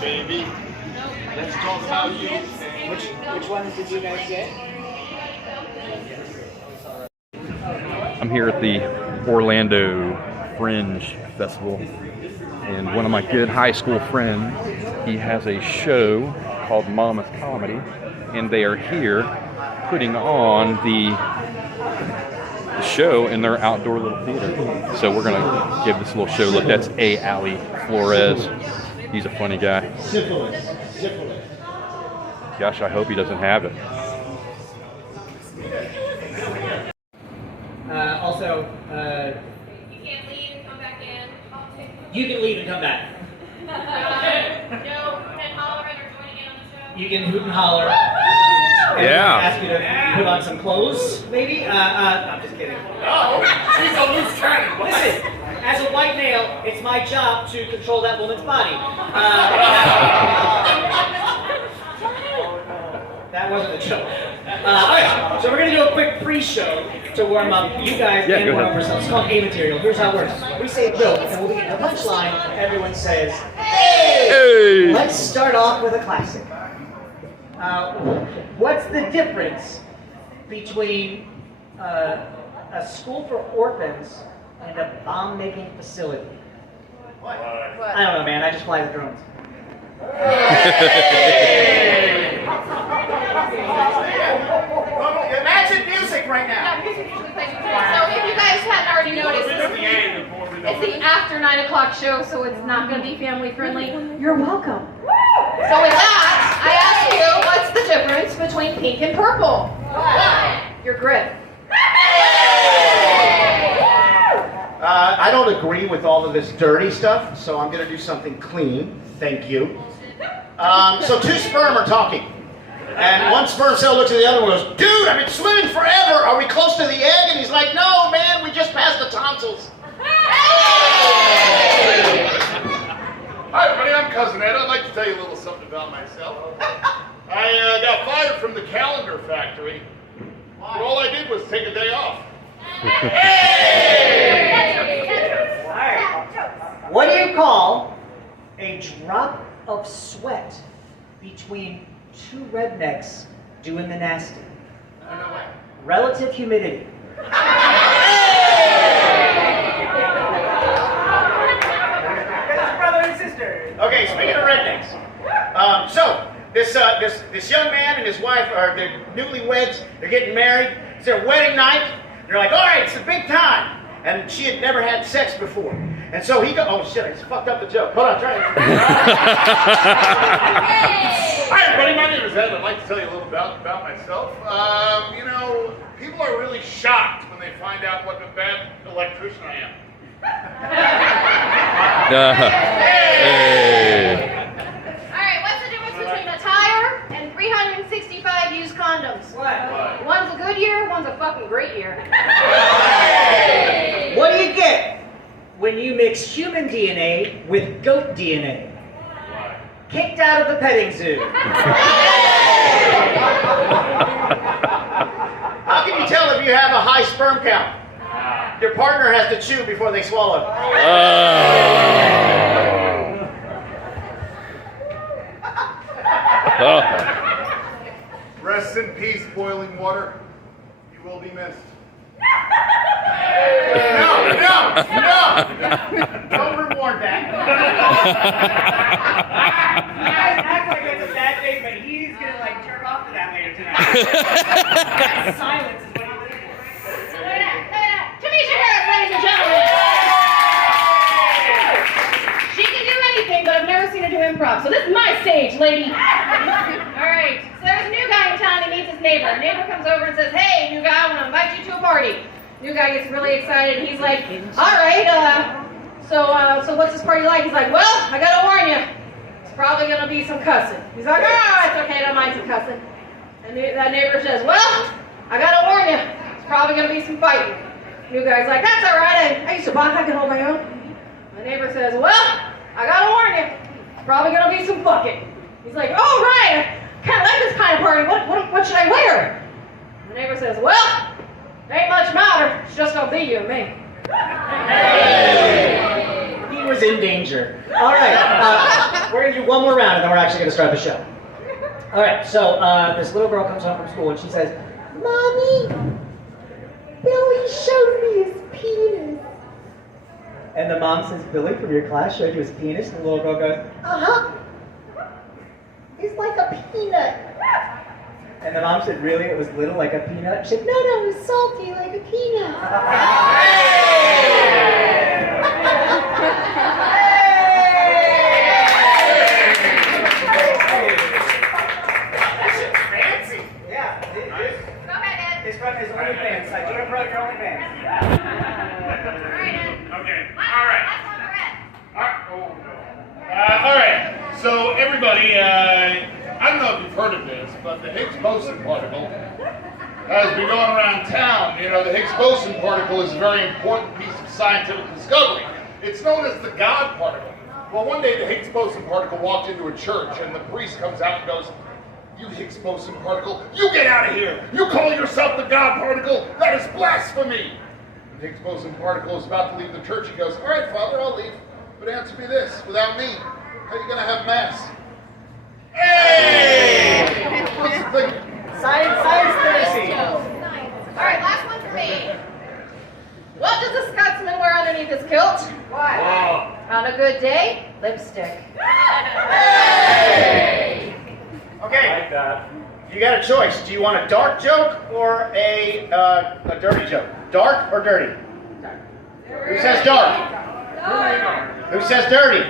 Baby, let's talk about you. Which ones did you guys get? I'm here at the Orlando Fringe Festival, and one of my good high school friends, he has a show called Mama's Comedy, and they are here putting on the show in their outdoor little theater. So we're gonna give this little show look. That's A. Ali Flores. He's a funny guy. Syphilis. Gosh, I hope he doesn't have it. Also, You can't leave and come back in. you can leave and come back. No, and hollering or joining in on the show. You can hoot and holler. Yeah. Ask you to put on some clothes, maybe. I'm just kidding. Oh, she's a loose cannon. Listen, as a white male, it's my job to control that woman's body. That wasn't a joke. Alright, so we're going to do a quick pre-show to warm up. You guys can warm up yourselves. It's called A material. Here's how it works. We say a joke, and we'll begin a punchline. Everyone says, "Hey!" Hey! Let's start off with a classic. What's the difference between a school for orphans and a bomb-making facility? What? I don't know, man. I just fly the drones. Imagine music right now. Yeah, music usually plays music. So if you guys hadn't already noticed, it's the after 9 o'clock show, so it's not going to be family friendly. You're welcome. So with that, I ask you, what's the difference between pink and purple? Your grip. I don't agree with all of this dirty stuff, so I'm going to do something clean. Thank you. So two sperm are talking. And one sperm cell looks at the other one and goes, "Dude, I've been swimming forever. Are we close to the egg?" And he's like, "No, man, we just passed the tonsils." Hi, everybody. I'm Cousin Ed. I'd like to tell you a little something about myself. I got fired from the calendar factory. But all I did was take a day off. Alright. What do you call a drop of sweat between two rednecks doing the nasty? Relative humidity. Brother and sister. Okay, speaking of rednecks, so this young man and his wife are they're newlyweds. They're getting married. It's their wedding night. They're like, "All right, it's the big time." And she had never had sex before, and so he goes, "Oh shit, I just fucked up the joke. Hold on, try it." Hi, everybody. My name is Ed. I'd like to tell you a little about myself. You know, people are really shocked when they find out what a bad electrician I am. Hey! Alright, what's the difference between a tire and 365 used condoms? What? One's a good year, one's a fucking great year. What do you get when you mix human DNA with goat DNA? Kicked out of the petting zoo. How can you tell if you have a high sperm count? Your partner has to chew before they swallow. Rest in peace, boiling water. You will be missed. No! Don't reward that. You guys act like it's a bad thing, but he's gonna like jerk off to that later tonight. Silence is what he did. Tamisha Harris, ladies and gentlemen. She can do anything, but I've never seen her do improv. So this is my stage, lady. Alright, so there's a new guy in town, he meets his neighbor. The neighbor comes over and says, "Hey, new guy, I want to invite you to a party." New guy gets really excited, and he's like, "Alright, so what's this party like?" He's like, "Well, I gotta warn you, it's probably gonna be some cussing." He's like, "Oh, it's okay, I don't mind some cussing." And that neighbor says, "Well, I gotta warn you, it's probably gonna be some fighting." New guy's like, "That's alright, I used to box, I can hold my own." The neighbor says, "Well, I gotta warn you, it's probably gonna be some fucking." He's like, "Oh, right, I kinda like this kind of party, what should I wear?" The neighbor says, "Well, ain't much matter, it's just gonna be you and me." He was is in danger. All right, we're gonna do one more round and then we're actually gonna start the show. All right, so this little girl comes home from school and she says, "Mommy, Billy showed me his penis." And the mom says, "Billy from your class showed you his penis?" And the little girl goes, "Uh-huh. It's like a peanut." And the mom said, "Really? It was little like a peanut?" She said, "No, it was salty like a peanut." Fancy. Yeah. Go ahead, Ed. It's from his OnlyFans site. You want to promote your OnlyFans? All right, Ed. Okay. Last All right. one for Ed. All right. Oh, no. All right. So everybody, I don't know if you've heard of this, but the Higgs boson particle has been going around town. You know, the Higgs boson particle is a very important piece of scientific discovery. It's known as the God particle. Well, one day the Higgs boson particle walked into a church, and the priest comes out and goes, "You Higgs boson particle, you get out of here! You call yourself the God particle? That is blasphemy!" The Higgs boson particle is about to leave the church. He goes, "All right, Father, I'll leave. But answer me this, without me, how are you going to have Mass?" Hey! What's the thing? Science literacy. All right, last one for me. What does a Scotsman wear underneath his kilt? What? On a good day, lipstick. Hey! Okay. You got a choice. Do you want a dark joke or a dirty joke? Dark or dirty? Who says dark? Who says dirty?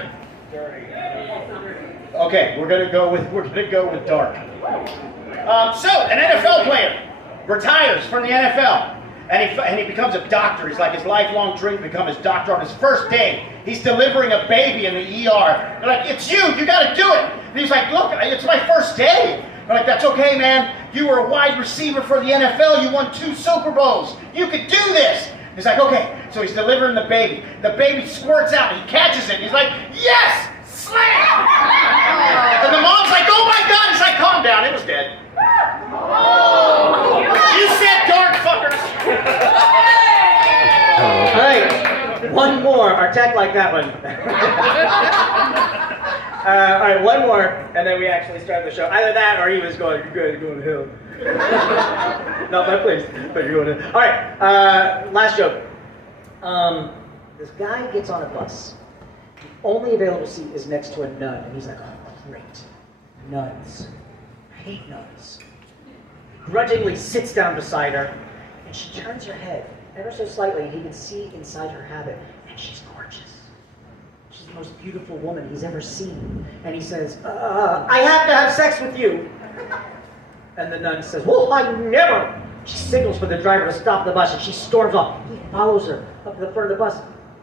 Okay, we're gonna go with dark. So an NFL player retires from the NFL, and he becomes a doctor. He's like his lifelong dream to become his doctor. On his first day, he's delivering a baby in the ER. They're like, "It's you. You got to do it." And he's like, "Look, it's my first day." They're like, "That's okay, man. You were a wide receiver for the NFL. You won 2 Super Bowls. You could do this." He's like, "Okay." So he's delivering the baby. The baby squirts out. He catches it. He's like, "Yes! Slam!" And the mom's like, "Oh my God!" He's like, "Calm down. It was dead." You said dark, fuckers. All right, one more. Our tech like that one. All right, one more, and then we actually start the show. Either that, or he was going, "You're good, you're going to hell." Not my place, but you're going to. All right, last joke. This guy gets on a bus. The only available seat is next to a nun, and he's like, "Oh, great, nuns. I hate nuns." Grudgingly sits down beside her, and she turns her head ever so slightly, and he can see inside her habit, and she's gorgeous. She's the most beautiful woman he's ever seen. And he says, "I have to have sex with you." And the nun says, "Well, I never." She signals for the driver to stop the bus, and she storms off. He follows her up to the front of the bus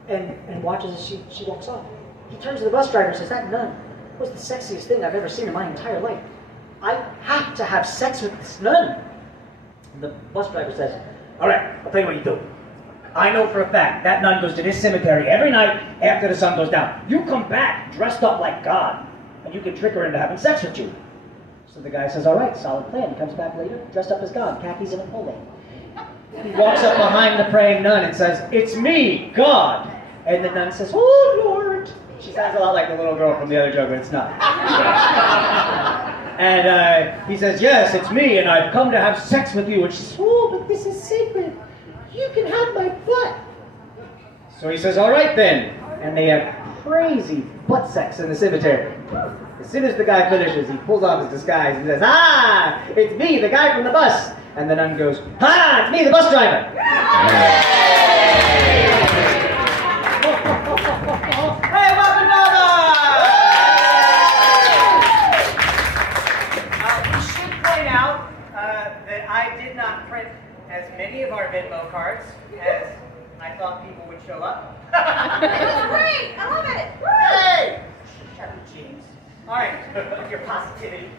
and watches as she walks off. He turns to the bus driver and says, "That nun was the sexiest thing I've ever seen in my entire life. I have to have sex with this nun." And the bus driver says, "All right, I'll tell you what you do. I know for a fact that nun goes to this cemetery every night after the sun goes down. You come back dressed up like God, and you can trick her into having sex with you." So the guy says, "All right, solid plan." He comes back later, dressed up as God, khakis and a polo. He walks up behind the praying nun and says, "It's me, God." And the nun says, "Oh, Lord." She sounds a lot like the little girl from the other joke, but it's not. And he says, "Yes, it's me, and I've come to have sex with you." And she says, "Oh, but this is sacred. You can have my butt." So he says, "All right then." And they have crazy butt sex in the cemetery. As soon as the guy finishes, he pulls off his disguise and says, "Ah, it's me, the guy from the bus." And the nun goes, "Ah, it's me, the bus driver." Hey, welcome to we should point out that I did not print as many of our Venmo cards as I thought people would show up. It was great. I love it. Hey! Shut up, James. All right, with your positivity.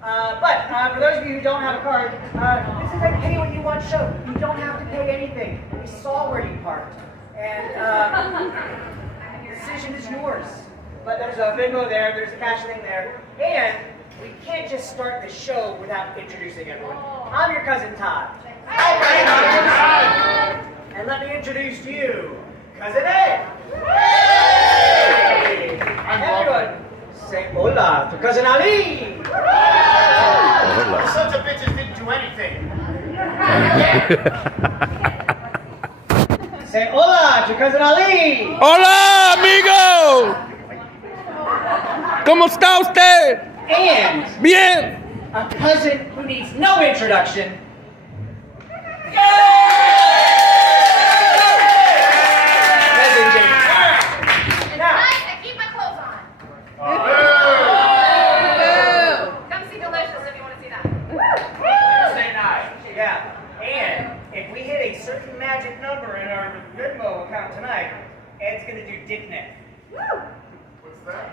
But for those of you who don't have a card, this is a pay what you want show. You don't have to pay anything. We saw where you parked. And the decision is yours. But there's a Venmo there, there's a cash thing there. And we can't just start the show without introducing everyone. I'm your cousin Todd. And let me introduce you, Cousin Ed. Hola to Cousin Ali. The sons of bitches didn't do anything. Say hola to Cousin Ali. Hola, amigo. ¿Cómo está usted? And Bien. a cousin who needs no introduction. Cousin James. Now, Guys, I keep my clothes on. Come see Delicious if you want to see that. Thursday night. Yeah. And if we hit a certain magic number in our Venmo account tonight, Ed's gonna do dick neck. What's that?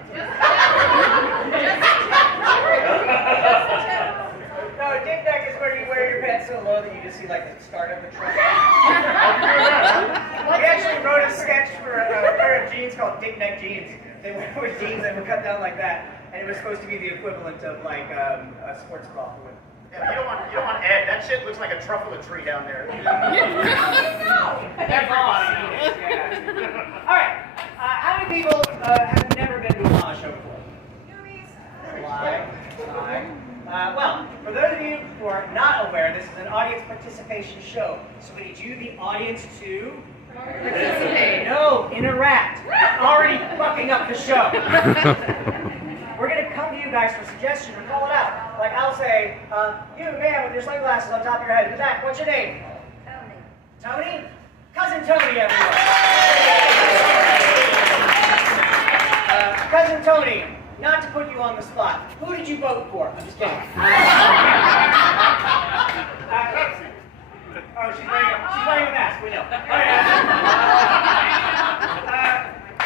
No, dick neck is where you wear your pants so low that you just see like the start of the trunk. We actually wrote a sketch for a pair of jeans called Dick Neck Jeans. They were jeans that were cut down like that, and it was supposed to be the equivalent of like a sports bra for women. Yeah, you don't want Ed. That shit looks like a truffle tree down there. Everybody. Yeah. All right. How many people have never been to a Mama show before? Lie. Well, for those of you who are not aware, this is an audience participation show. So we need you, the audience, to participate. No, interact. You're already fucking up the show. We're going to come to you guys for suggestions or call it out. Like I'll say, you man with your sunglasses on top of your head in the back, what's your name? Tony. Tony? Cousin Tony, everyone. Cousin Tony, not to put you on the spot, who did you vote for? I'm just kidding. Oh, she's wearing a mask, we know.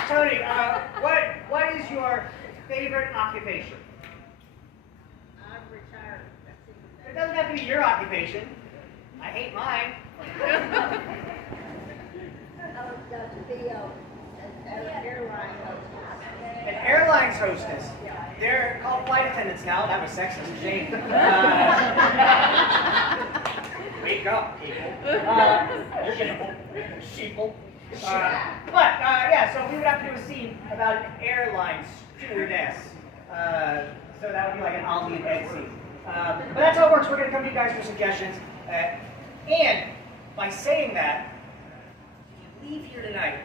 Tony, what is your favorite occupation? I'm retired. It doesn't have to be your occupation. I hate mine. I was to be an airline hostess. An airlines hostess. They're called flight attendants now. That was sexist. Shame. Wake up, people. You're getting sheeple. Yeah, so we would have to do a scene about an airline stewardess. So that would be like an Aldi and Ed scene. But that's how it works. We're going to come to you guys for suggestions. And by saying that, if you leave here tonight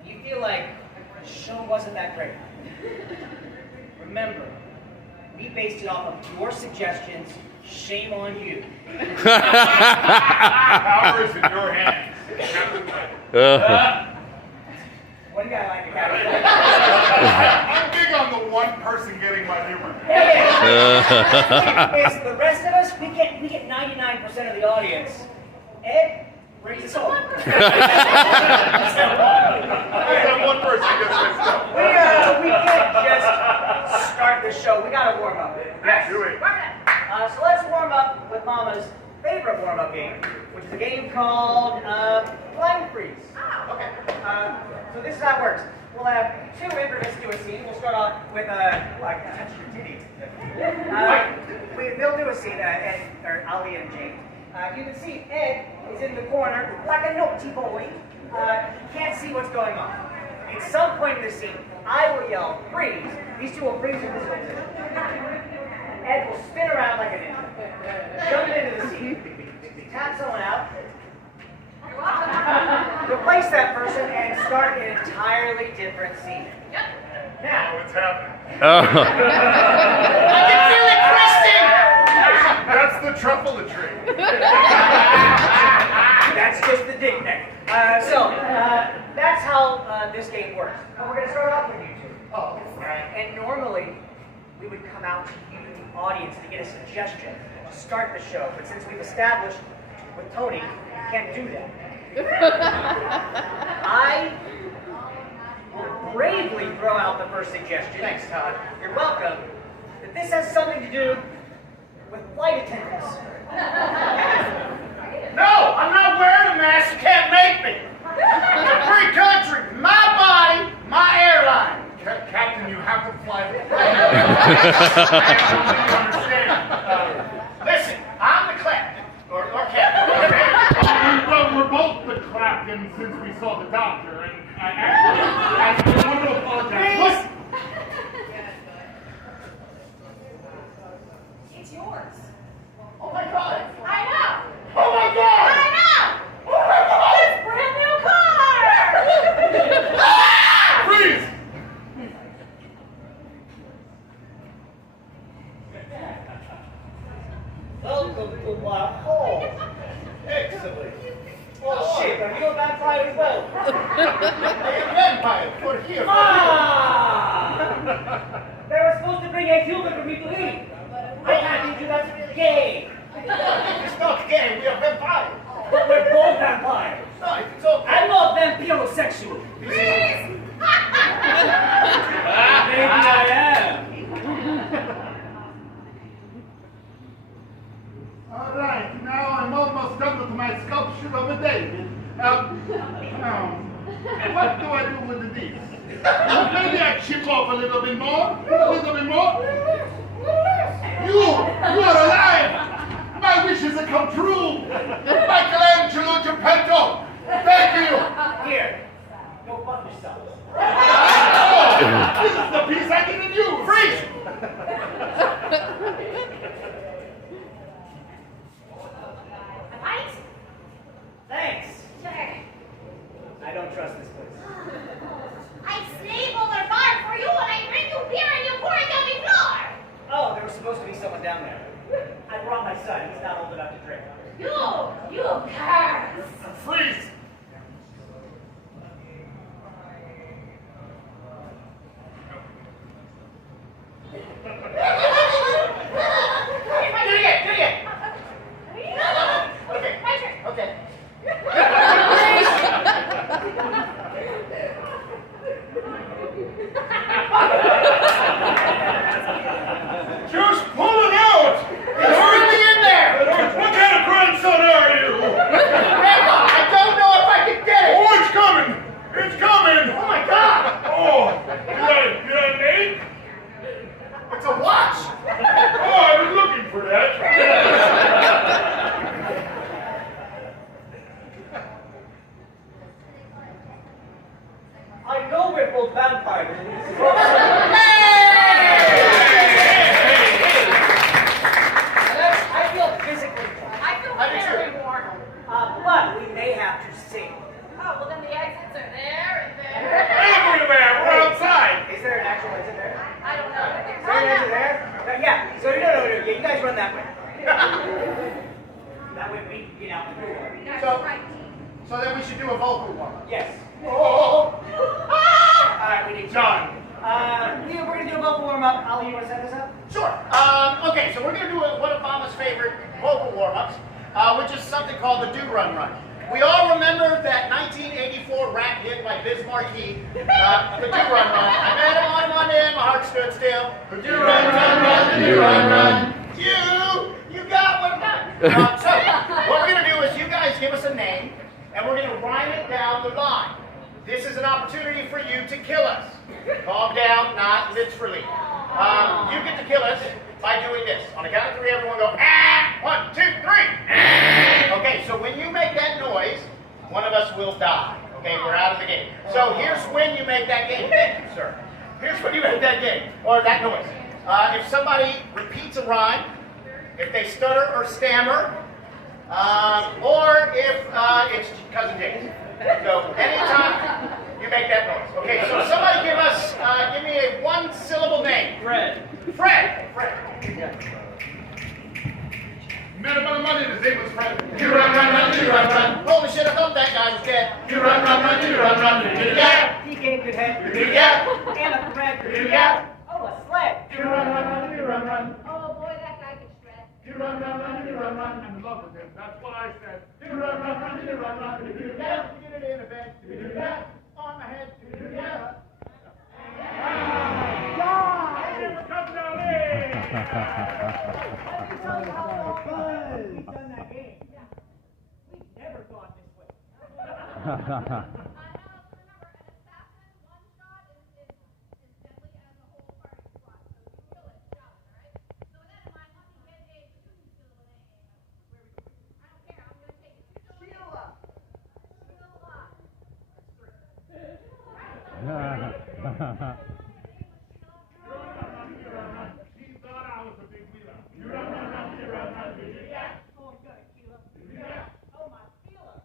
and you feel like the show wasn't that great, remember, we based it off of your suggestions. Shame on you. Power is in your hands. One guy like to have I'm big on the one person getting my humor. It's the rest of us, we get 99% of the audience. Ed brings us home. That one person gets mixed up. We can't just start the show. We gotta warm up. Do it. So let's warm up with Mama's favorite warm-up game, which is a game called Blind Freeze. Okay. So this is how it works. We'll have two introverts do a scene. We'll start off with like touch your titties. They'll do a scene, Ed, or Ali and James. You can see Ed is in the corner like a naughty boy. He can't see what's going on. At some point in the scene, I will yell, freeze. These two will freeze in this position. Ed will spin around like a ninja, jump into the scene, tap someone out, replace that person, and start an entirely different scene. Yep. Now, What's happening? I can feel it twisting! That's the truffle tree. that's just the dick neck. That's how this game works. And we're going to start off with you two. Oh, right. And normally, we would come out to you, the audience, to get a suggestion to start the show. But since we've established with Tony, you can't do that. I will bravely throw out the first suggestion. Thanks, Todd. You're welcome. That this has something to do with flight attendants. No, I'm not wearing a mask. You can't make me. It's a free country. My body, my airline. Captain, you have to fly the plane. I understand. Listen, I'm the captain. Or captain. Well, we're both the captain since we saw the doctor, and I want to apologize. They were supposed to bring a human for me to eat. I can't eat you, that's gay. It's not gay, we are vampires. But we're both vampires. No, it's okay. I'm not vampirosexual. Maybe I am. All right, now I'm almost done with my sculpture of a David. What do I do with the teeth? Maybe I chip off a little bit more. A little bit more. You are alive. My wishes have come true. Michelangelo Geppetto. Thank you. Here, go fuck yourself. Oh, this is the piece I didn't use. Freeze! Right? Thanks. Sure. I don't trust this place. I staple the bar for you and I bring you beer and you pour it down the floor. Oh, there was supposed to be someone down there. I brought my son. He's not old enough to drink. You curse. Freeze. Do it again. Okay. My turn. Okay. Just pull it out. It's really in there. What kind of grandson are you? Grandpa, I don't know if I can get it. Oh, it's coming. It's coming. Oh my God. Oh, did I name? It's a watch. Oh, I was looking for that. I know we're both vampires. I feel physically warm. I feel I do too. very warm. But we may have to sing. Oh, well then the exits are there and there. Everywhere. We're outside. Is there an actual exit there? I don't know. Is there an exit there? Yeah. So no. Yeah, you guys run that way. That way we can get out the door. So then we should do a vocal warm-up. Yes. Oh, All right, we need John. Leo, we're gonna do a vocal warm up. Ali, you wanna set this up? Sure. Okay, so we're going to do one of Mama's favorite vocal warm-ups, which is something called the Do Run Run. We all remember that 1984 rap hit by Biz Markie, the Do Run Run. I met him on Monday and my heart stood still. The Do Run Run Run, the Do Run Run. You got what I'm So, what we're going to do is you guys give us a name, and we're going to rhyme it down the line. This is an opportunity for you to kill us. Calm down, not literally. You get to kill us by doing this. On the count of three, everyone go, ah! 1, 2, 3. Ah! Okay, so when you make that noise, one of us will die. Okay, we're out of the game. So here's when you make that game. Thank you, sir. Here's when you make that game, or that noise. If somebody repeats a rhyme, if they stutter or stammer, or if it's Cousin James. So anytime you make that noise. Okay, so somebody give me a one-syllable name. Fred. Fred. Met him on the Monday, his name was Fred. You run, you run. Holy shit, I thought that guy was dead. You run, you run. Yeah. He gave good head. Yeah. And a thread. Yeah. Oh, a sled. You run. Oh boy, that guy can shred. You run. I'm in love with him. That's what I said. You run. Yeah. Get it in a bed. Yeah. On my head. Yeah. Never come down here. We've done that game. We've never gone this way. She thought I was a big wheeler. You run. Oh, you got a kilo. Oh, my feeler.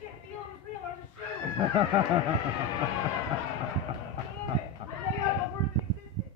Shit, feeler's real. There's a shoe. Damn it. I made up a word that existed.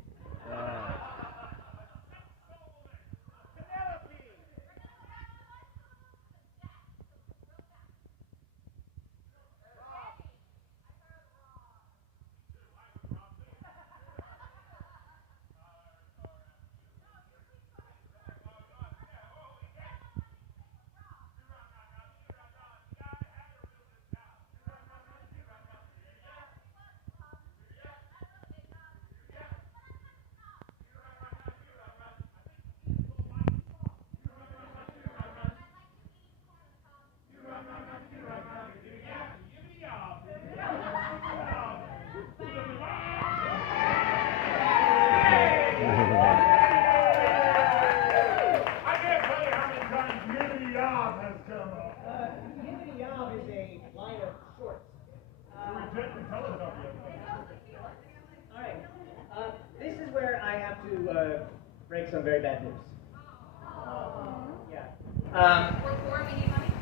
break some very bad news. Yeah.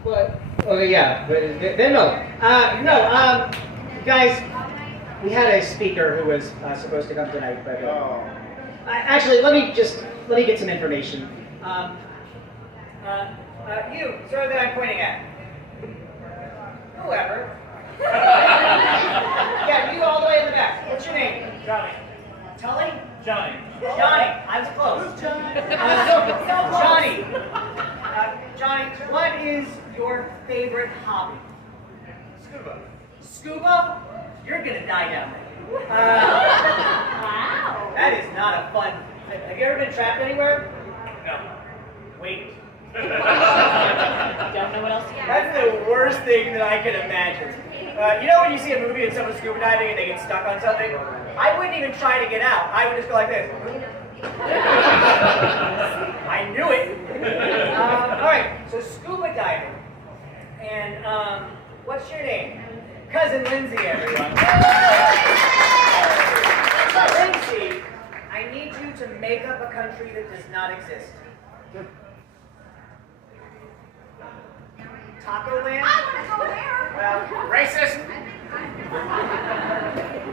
What? Oh yeah, but then no. Guys, we had a speaker who was supposed to come tonight, but actually, let me get some information. You, sir, that I'm pointing at. Whoever. Yeah, you all the way in the back. What's your name? Johnny. Tully? Johnny. Johnny. I was close. Johnny. Johnny, what is your favorite hobby? Scuba. Scuba? You're gonna die down there. Wow. That is not a fun. Have you ever been trapped anywhere? No. Wait. Don't know what else you got. That's the worst thing that I can imagine. You know when you see a movie and someone's scuba diving and they get stuck on something? I wouldn't even try to get out. I would just go like this. I knew it. All right, so scuba diving. And what's your name? Cousin Lindsay, everyone. Lindsay, I need you to make up a country that does not exist. Taco Land? I want to go there. Well, racist.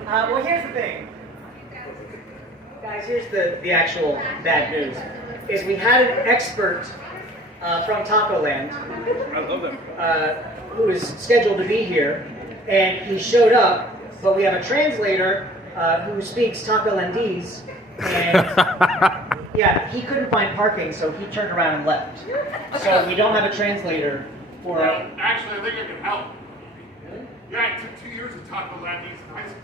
Well, here's the thing. Guys, here's the actual bad news. Is we had an expert from Taco Land. I love them. Who is scheduled to be here, and he showed up, but we have a translator who speaks Tacolandese, and yeah, he couldn't find parking, so he turned around and left. So we don't have a translator for. Well, actually, I think I can help. Yeah, I took 2 years of Tacolandese in high school.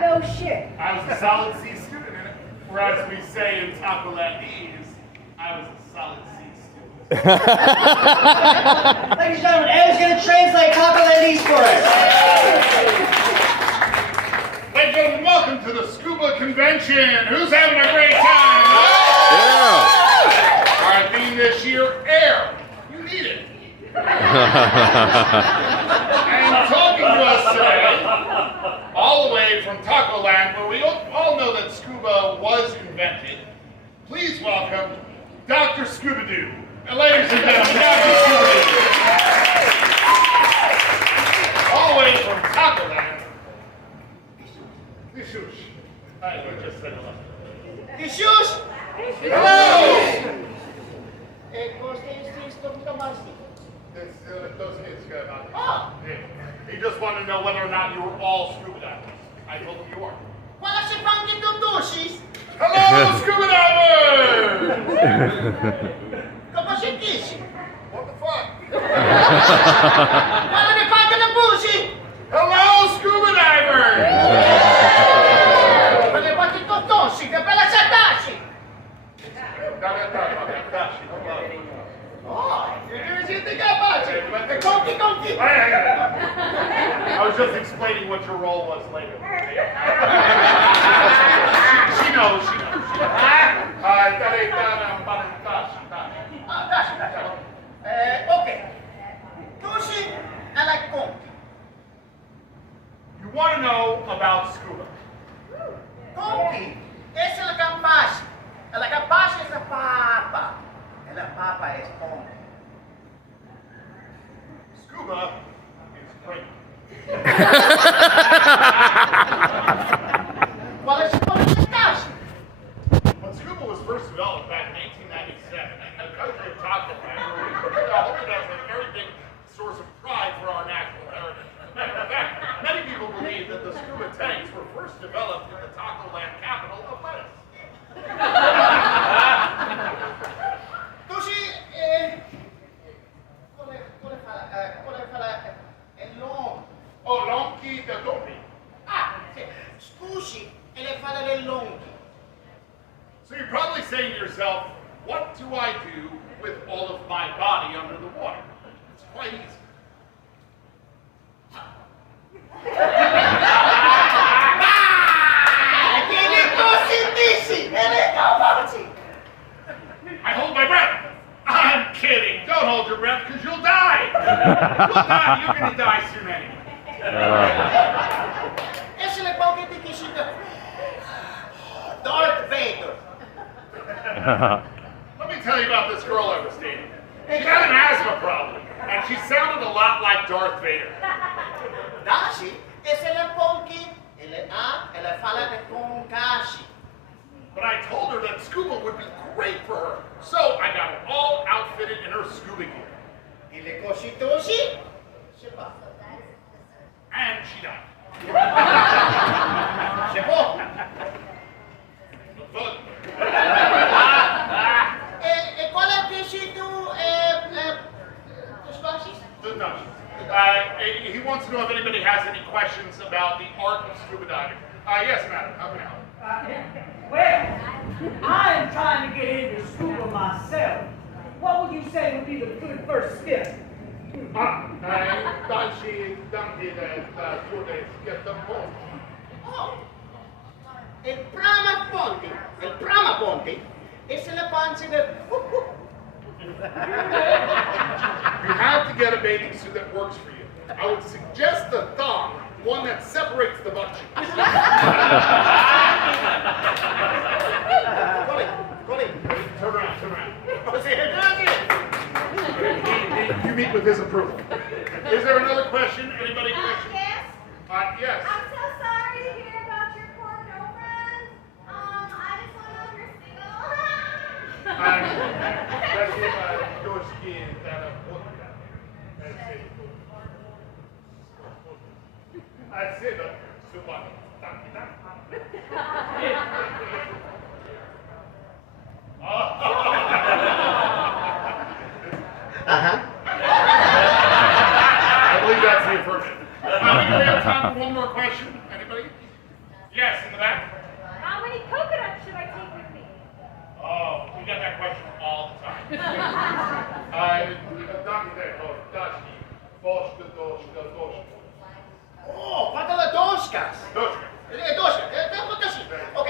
No shit. I was a solid C student in it. Whereas we say in Tacolandese, I was a solid C student. Ladies and gentlemen, Ed's going to translate Tacolandese for us. Ladies and gentlemen, welcome to the Scuba Convention. Who's having a great time? Yeah. Our theme this year, air. You need it. And talking to us today, all the way from Taco Land, where we all know that scuba was invented, please welcome Dr. Scuba-Doo. And ladies and gentlemen, Dr. Scuba-Doo. All the way from Taco Land. Dishush. I just said hello. Dishush! Hello! He just wanted to know whether or not you were all scuba divers. I told him you are. Hello, scuba divers! What the fuck? Hello, scuba divers! I was just explaining what your role was later. She knows. Okay. Tusi alla conchi. You want to know about scuba. Conchi es la campacha. La campacha es la papa. And la papa es conchi. Scuba is great. Qual é a qualificação? When scuba was first developed back in 1897, in the country of Taco Land, we hold it as a very big source of pride for our national heritage. In fact, many people believe that the scuba tanks were first developed in the Taco Land capital of lettuce. Tusi, quale fala è long. Oh, lonchi da dopi. Ah, sì. Scusi, e le fala del longhi. So you're probably saying to yourself, what do I do with all of my body under the water? It's quite easy. I hold my breath. I'm kidding. Don't hold your breath because you'll die. You'll die. You're going to die soon anyway. Esse é qualquer que Darth Vader. Let me tell you about this girl I was dating. She had an asthma problem, and she sounded a lot like Darth Vader. Dashi, ese le ponki, ele fala de con gashi. But I told her that scuba would be great for her, so I got her all outfitted in her scuba gear. Y le cositoshi, sepa. And she died. Sepo. But ¿Cuál es tu he wants to know if anybody has any questions about the art of scuba diving. Yes, madam. How can I help? Well, I am trying to get into scuba myself. What would you say would be the good first step? Oh, el prama ponte, es el panse de. you have to get a bathing suit that works for you. I would suggest the thong, one that separates the butt cheeks. Turn around. You meet with his approval. Is there another question? Anybody question? Yes. Yes. I'm so sorry to hear about your poor girlfriend. I just want to know if you're single. I believe that's the affirmative. Do we have time for one more question? Anybody? Yes, in the back. How many coconuts should I take with me? Oh, we got that question all the time. Oh, falta de doshkas. Doshka. Ok,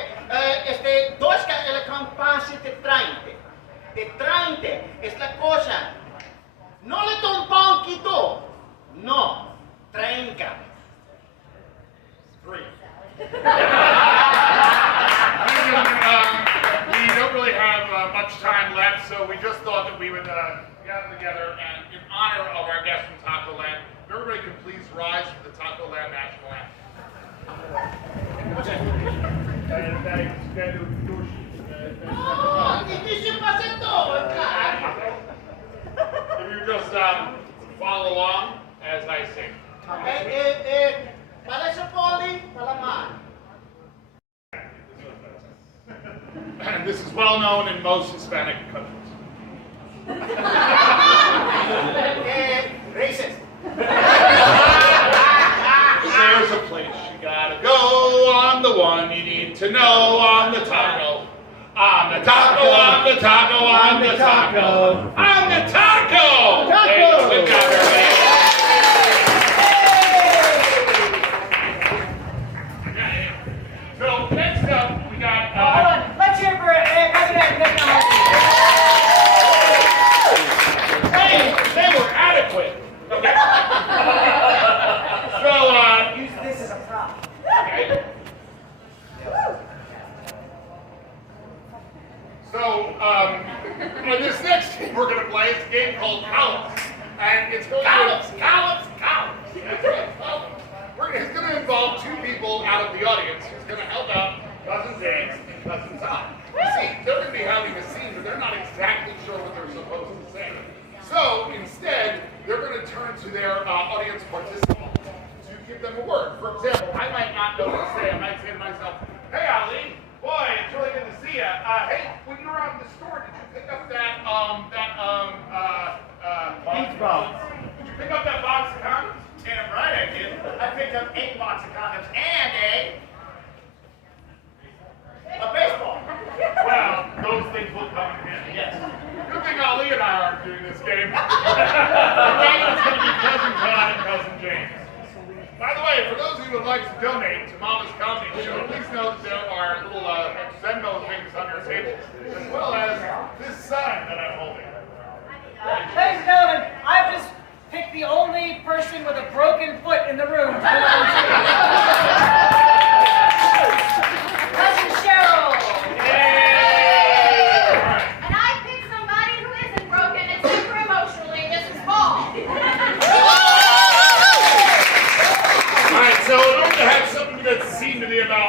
doshka es el compás de 30. De 30 es la cosa. No le tompa un quito. No, 30. 3. We don't really have much time left, so we just thought that we would gather together and in honor of our guest from Taco Land, if everybody could please rise for the Taco Land national anthem. Oh, ¿y qué se pasa todo? If you just follow along as I sing. Para eso poli, para man. And this is well known in most Hispanic countries. Racist. There's a place you gotta go on the one you need to know on the taco. On the taco, on the taco, on the taco. On the taco! Taco! Good job, everybody. So next up, we got. Hold on. Let's hear for academic technology. They were adequate. Okay. So, Use this as a prop. okay. So, this next game we're going to play is a game called Columns. And it's Columns. That's right, Columns. It's going to involve two people out of the audience who's going to help out Cousin James and Cousin Todd. You see, they're going to be having a scene, but they're not exactly sure what they're supposed to say. So, instead, they're going to turn to their audience participants to give them a word. For example, I might not know what to say. I might say to myself, "Hey, Ali, boy, it's really good to see you. Hey, when you were out in the store, did you pick up that Beach balls. Did you pick up that box of condoms?" Damn right I did. I picked up 8 box of condoms and a baseball. Well, those things will come in handy. Yes. Good thing Ali and I aren't doing this game. The game is going to be Cousin Todd and Cousin James. By the way, for those of you who would like to donate to Mama's Comedy Show, please know that there are little Venmo things on your tables, as well as this sign that I'm holding. Ladies and gentlemen, I've just picked the only person with a broken foot in the room. Cousin Cheryl. Yay!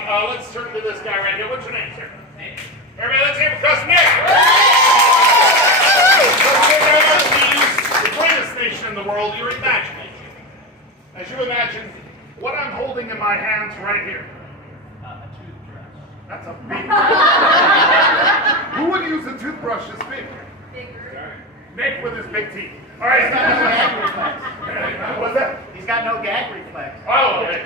let's turn to this guy right here. What's your name, sir? Nick. Everybody, let's hear it for Nick. The greatest nation in the world, your imagination. As you imagine, what I'm holding in my hands right here. A toothbrush. That's a big one. Who would use a toothbrush this big? Bigger. Nick with his big teeth. All right, He's got no gag reflex. What's that? He's got no gag reflex. Oh, okay.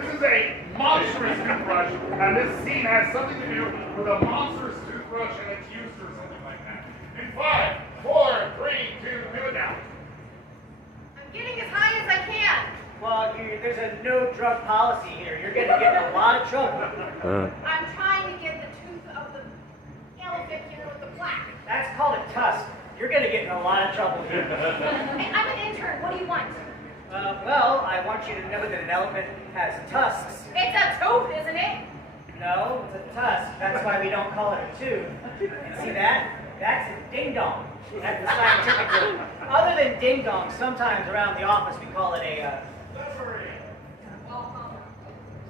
This is a monstrous toothbrush, and this scene has something to do with a monstrous toothbrush and its use or something like that. In 5, 4, 3, 2, do it now. I'm getting as high as I can. Well, there's a no drug policy here. You're going to get in a lot of trouble. I'm trying to get the tooth of the elephant, with the plaque. That's called a tusk. You're going to get in a lot of trouble here. Hey, I'm an intern. What do you want? Well, I want you to know that an elephant has tusks. It's a tooth, isn't it? No, it's a tusk. That's why we don't call it a tooth. And see that? That's a ding-dong. That's the scientific word. Other than ding-dong, sometimes around the office we call it a,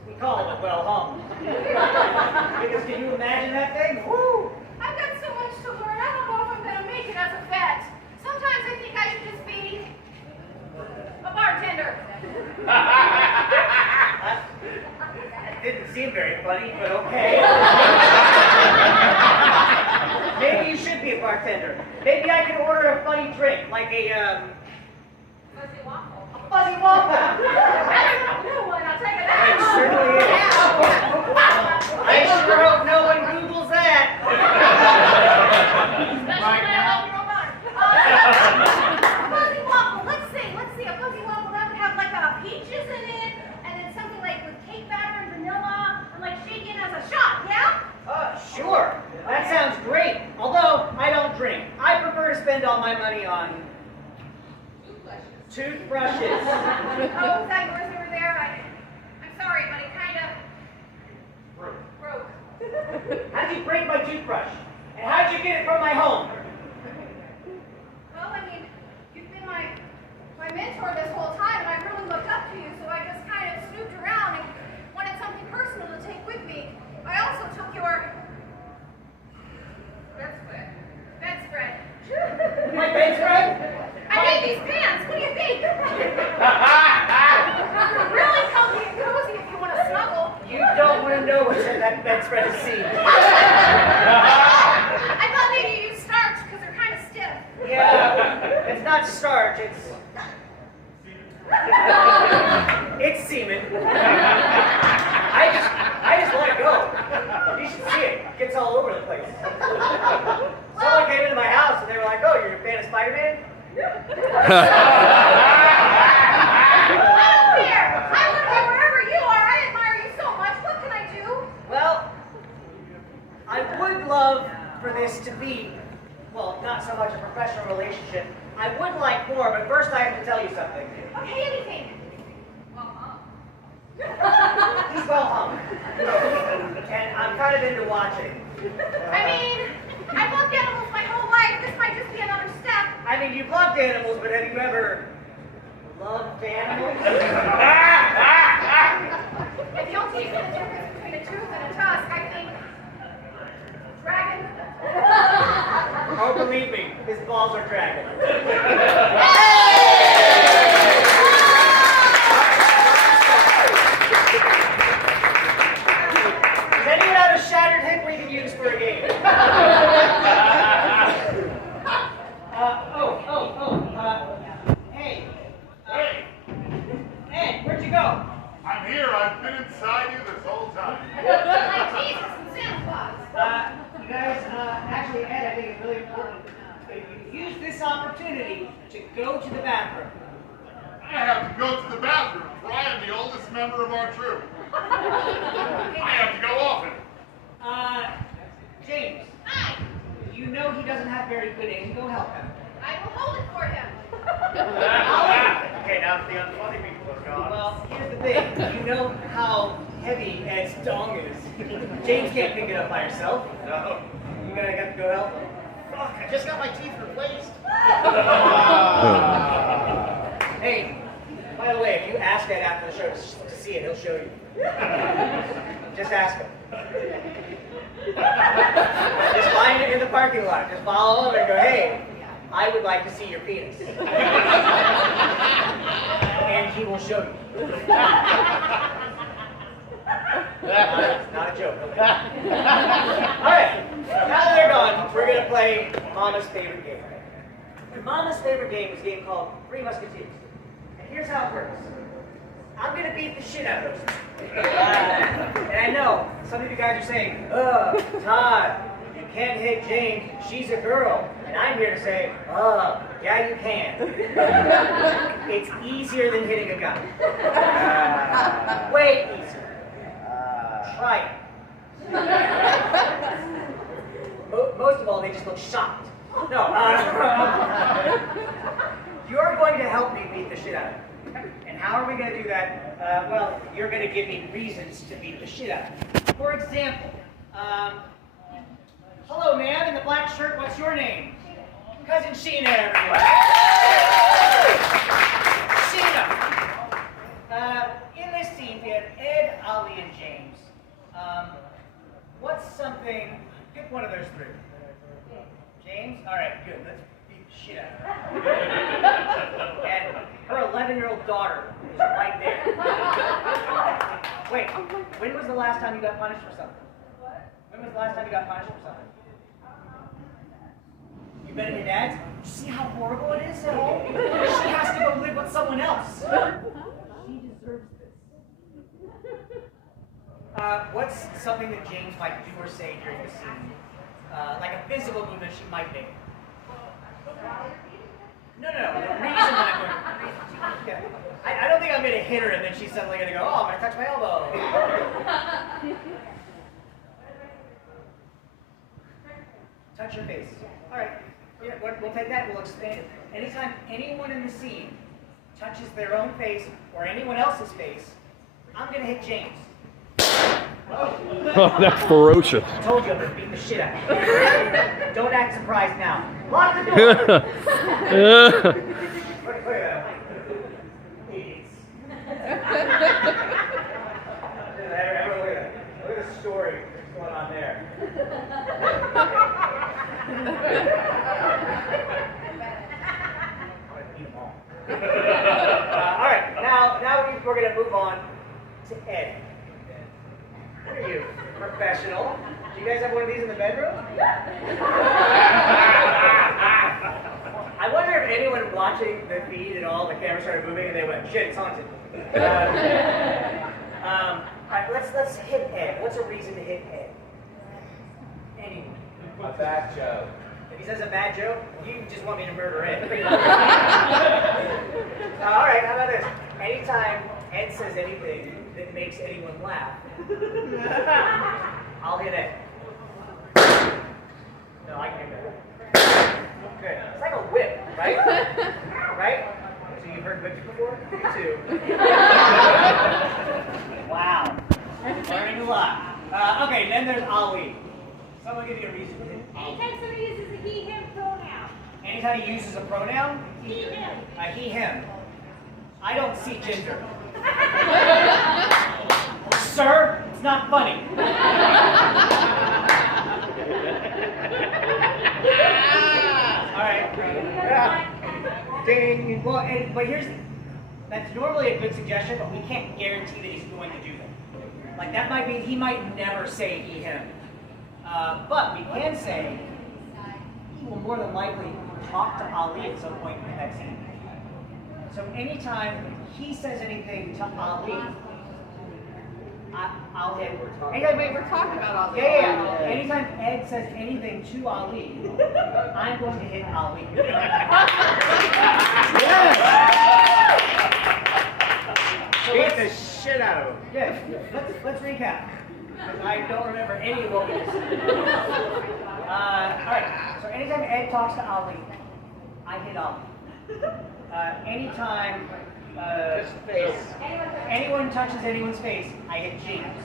we call it a well-hung. Because can you imagine that thing? Woo! I've got so much to learn. I don't know if I'm going to make it as a vet. Sometimes I think I should just be a bartender. That didn't seem very funny, but okay. Maybe you should be a bartender. Maybe I can order a funny drink, like a, Fuzzy waffle. a fuzzy waffle. I don't know one, I'll tell you It that. certainly is. I sure hope no one Googles that. Especially when I love your own fuzzy waffle. Let's see. A fuzzy waffle that would have like peaches in it, and then something like with cake batter and vanilla, and like shaken as a shot. Yeah? Sure. That sounds great. Although I don't drink. I prefer to spend all my money on toothbrushes. Oh, is that yours over there? I'm sorry, but it kind of broke. How did you break my toothbrush? And how did you get it from my home? Well, I mean, you've been my mentor this whole time, and I really looked up to you, so I just kind of snooped around and wanted something personal to take with me. I also took your bedspread. My bedspread? I made these pants. What do you think? They're really comfy and cozy if you want to snuggle. You don't want to know what that bedspread has seen. I thought maybe you used starch because they're kind of stiff. Yeah, it's not starch, it's semen. I just let it go. You should see it. It gets all over the place. Someone came into my house and they were like, "Oh, you're a fan of Spider-Man?" I don't care. I want to be wherever you are. I admire you so much. What can I do? Well, I would love for this to be, well, not so much a professional relationship. I would like more, but first I have to tell you something. Okay, anything. He's well hung. And I'm kind of into watching. I mean, I've loved animals my whole life. This might just be another step. I mean, you've loved animals, but have you ever loved animals? If you'll teach me the difference between a tooth and a tusk, I think dragon. Oh, believe me, his balls are dragging. Does anyone have a shattered hip we can use for a game? Hey. Ed, where'd you go? I'm here. I've been inside you this whole time. Like Jesus and Santa Claus. You guys, actually, Ed, I think it's really important that you use this opportunity to go to the bathroom. I have to go to the bathroom, for I am the oldest member of our troupe. I have to go often. James. Hi. You know he doesn't have very good aim. Go help him. I will hold it for him. Okay, now the unfunny people are gone. Well, here's the thing. You know how heavy Ed's dong is. James can't pick it up by herself. No. You gotta have to go help him. Fuck, I just got my teeth replaced. Hey, by the way, if you ask Ed after the show to see it, he'll show you. Just ask him. Just find it in the parking lot. Just follow him and go, hey, I would like to see your penis. And he will show you. Not a joke. Alright, now that they're gone, we're going to play Mama's favorite game. Mama's favorite game is a game called Three Musketeers. And here's how it works. I'm going to beat the shit out of those. And I know, some of you guys are saying, Todd, you can't hit Jane, she's a girl. And I'm here to say, yeah you can. It's easier than hitting a gun. Way easier. Try it. Most of all, they just look shocked. No. You're going to help me beat the shit out of them. And how are we going to do that? Well, you're going to give me reasons to beat the shit out of them. For example, hello, man in the black shirt, what's your name? Cousin Sheena, everyone. Sheena. In this scene, we have Ed, Ali, and James. What's something, pick one of those three. James? All right, good. Let's beat the shit out of her. And her 11-year-old daughter is right there. Wait, when was the last time you got punished for something? What? When was the last time you got punished for something? You been at your dad's? See how horrible it is at home? She has to go live with someone else. She deserves this. What's something that James might do or say during the scene? Like a physical movement she might make. No. The reason that I'm going to... I don't think I'm going to hit her and then she's suddenly going to go, oh, I'm going to touch my elbow. Touch your face. All right. Yeah, we'll take that. We'll expand it. Anytime anyone in the scene touches their own face or anyone else's face, I'm going to hit James. Oh, that's ferocious. I told you I'm going to beat the shit out of you. Don't act surprised now. Lock the door! Look at that. Idiots. Look at the story that's going on there. Alright, now we're going to move on to Ed. What are you, professional? Do you guys have one of these in the bedroom? I wonder if anyone watching the feed at all, the camera started moving and they went, shit, it's haunted. Alright, let's hit Ed. What's a reason to hit Ed? Anyone? A bad joke. If he says a bad joke, you just want me to murder Ed. Alright, how about this? Anytime Ed says anything that makes anyone laugh, I'll hit Ed. No, I can't hit Ed. Good. It's like a whip, right? Right? So you've heard whips before? You too. Wow. Learning a lot. Okay, then there's Ali. Someone give me a reason. Anytime somebody uses a he, him pronoun. Anytime he uses a pronoun? He, him. He, him. I don't see gender. Sir, it's not funny. Alright. Ding. Well, but that's normally a good suggestion, but we can't guarantee that he's going to do that. Like that might be, he might never say he, him. But we can say he will more than likely talk to Ali at some point in that scene. So anytime he says anything to Ali, I'll hit. Wait, we're talking about all this. Yeah. Anytime Ed says anything to Ali, I'm going to hit Ali. So Beat the shit out of him. Yeah, let's recap. I don't remember any of what we just said. Alright, so anytime Ed talks to Ali, I hit Ali. Anytime anyone touches anyone's face, I hit James.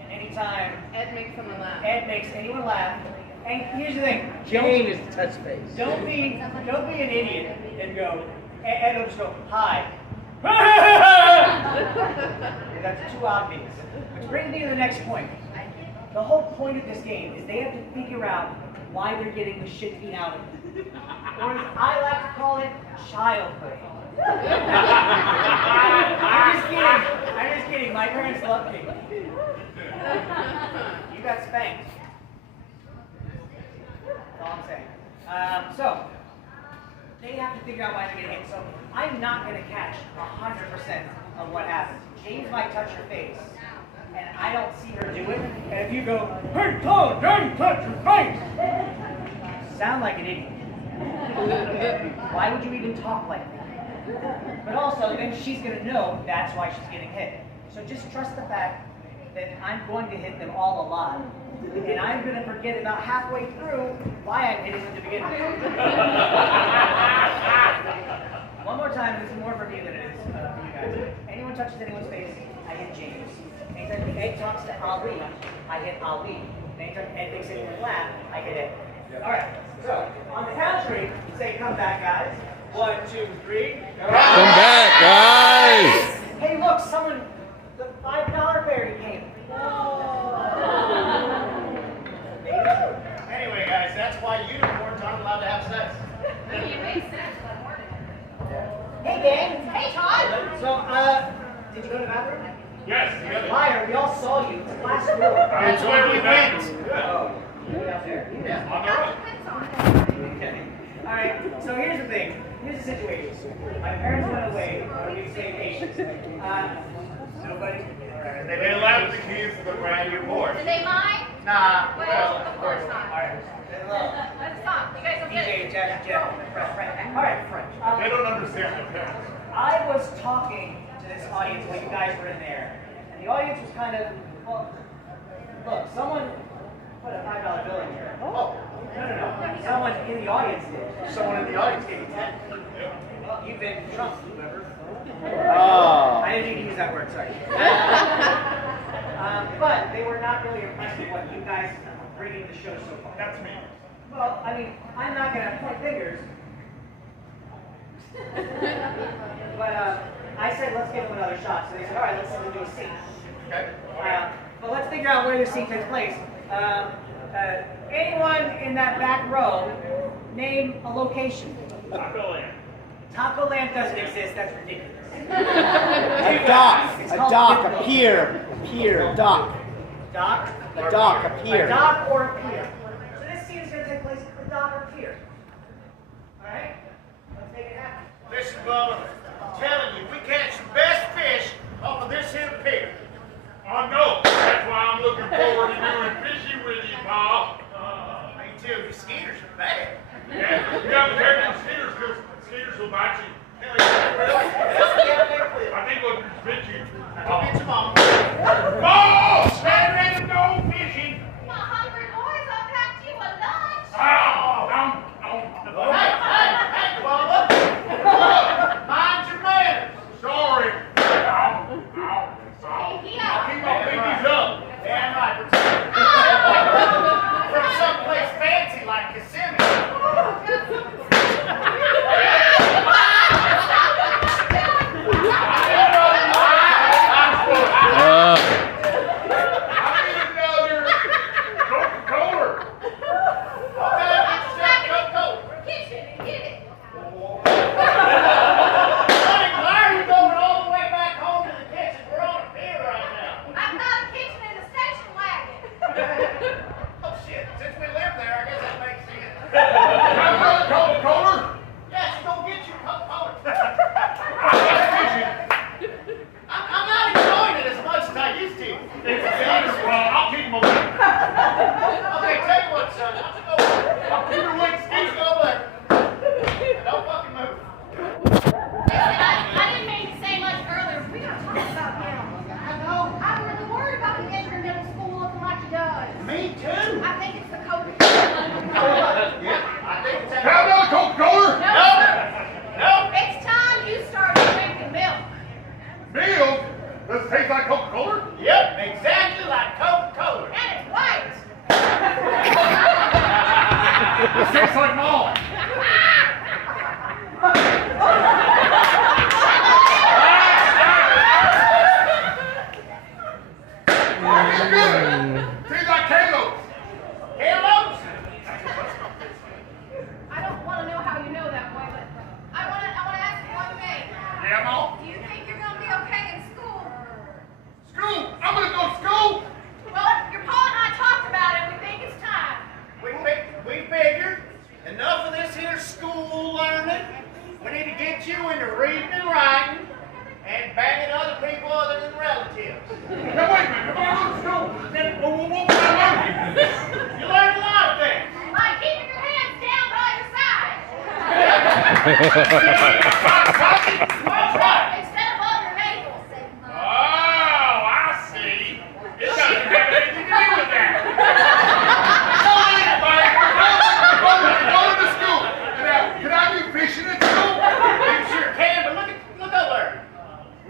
And anytime Ed makes someone laugh. Ed makes anyone laugh, and here's the thing, Jane is the touch face. don't be an idiot and go, Ed will just go, hi. that's too obvious. Which brings me to the next point. The whole point of this game is they have to figure out why they're getting the shit beat out of them. Or as I like to call it, childhood. I'm just kidding. My parents loved me. You got spanked. That's all I'm saying. So, they have to figure out why they're getting hit. So, I'm not going to catch 100% of what happens. James might touch her face, and I don't see her do it. And if you go, "Hey, Todd, don't touch your face!" you sound like an idiot. Why would you even talk like that? But also, then she's going to know that's why she's getting hit. So just trust the fact that I'm going to hit them all a lot. And I'm going to forget about halfway through why I'm hitting them to begin with. One more time, this is more for me than it is for you guys. Anyone touches anyone's face, I hit James. Anytime Ed talks to Ali, I hit Ali. Anytime Ed makes anyone laugh, I hit Ed. Alright, so on the count three, say come back, guys. 1, 2, 3. Come back, guys! Hey, look, someone, the $5 fairy came. Anyway, guys, that's why unicorns aren't allowed to have sex. You make sense, but more than Hey, gang. Hey, Todd! So, did you go to the bathroom? Yes, together. Liar, we all saw you. It's a glass room. That's where we went. Oh, way out there. Yeah. On the road. Okay. All right. So here's the thing. Here's the situation. My parents went away when we stayed Asians. Nobody. They left the keys to the brand new Porsche. Did they mind? Nah. Well, of course not. All right. Let's stop. You guys don't get DJ, it. Jeff. All right, French. They don't understand their parents. I was talking to this audience when you guys were in there, and the audience was kind of, well, look, someone put a $5 bill in here. Oh, No. Someone in the audience did. someone in the audience gave you 10. Well, you've been Trump, remember? Oh. I didn't even use that word, sorry. But they were not really impressed with what you guys are bringing to the show so far. That's me. Well, I mean, I'm not going to point fingers. But I said, let's give them another shot. So they said, all right, let's send them to a scene. Okay. But let's figure out where the scene takes place. Anyone in that back row, name a location. Taco Land. Taco Land doesn't exist. That's ridiculous. A dock, It's a called dock, a Difficult. pier, dock, Dock? a dock, a A pier. dock or a pier. So this scene is going to take place at the dock or pier. All right? Let's make it happen. Listen, Bubba, I'm telling you, we catch the best fish off of this here pier. I know. That's why I'm looking forward to doing fishing with you, Paul. Me too. The skeeters are bad. Yeah, you got to careful with skeeters because skeeters will bite you. Hell yeah, really? I think we'll bit you. I'll get your mama. Paul! Stand ready to go fishing. My hungry boys, I'll pack you a lunch. Oh, Hey, Bubba. Mind your manners. sorry. Hey, I'll yeah. keep my pinkies up. Damn right. From someplace fancy like Kissimmee. tastes like malt. Instead of on your navel. Oh, I see. It doesn't have anything to do with that. Don't eat it, Mike. Go to school. Can I do fishing at school? You sure can, but look over there.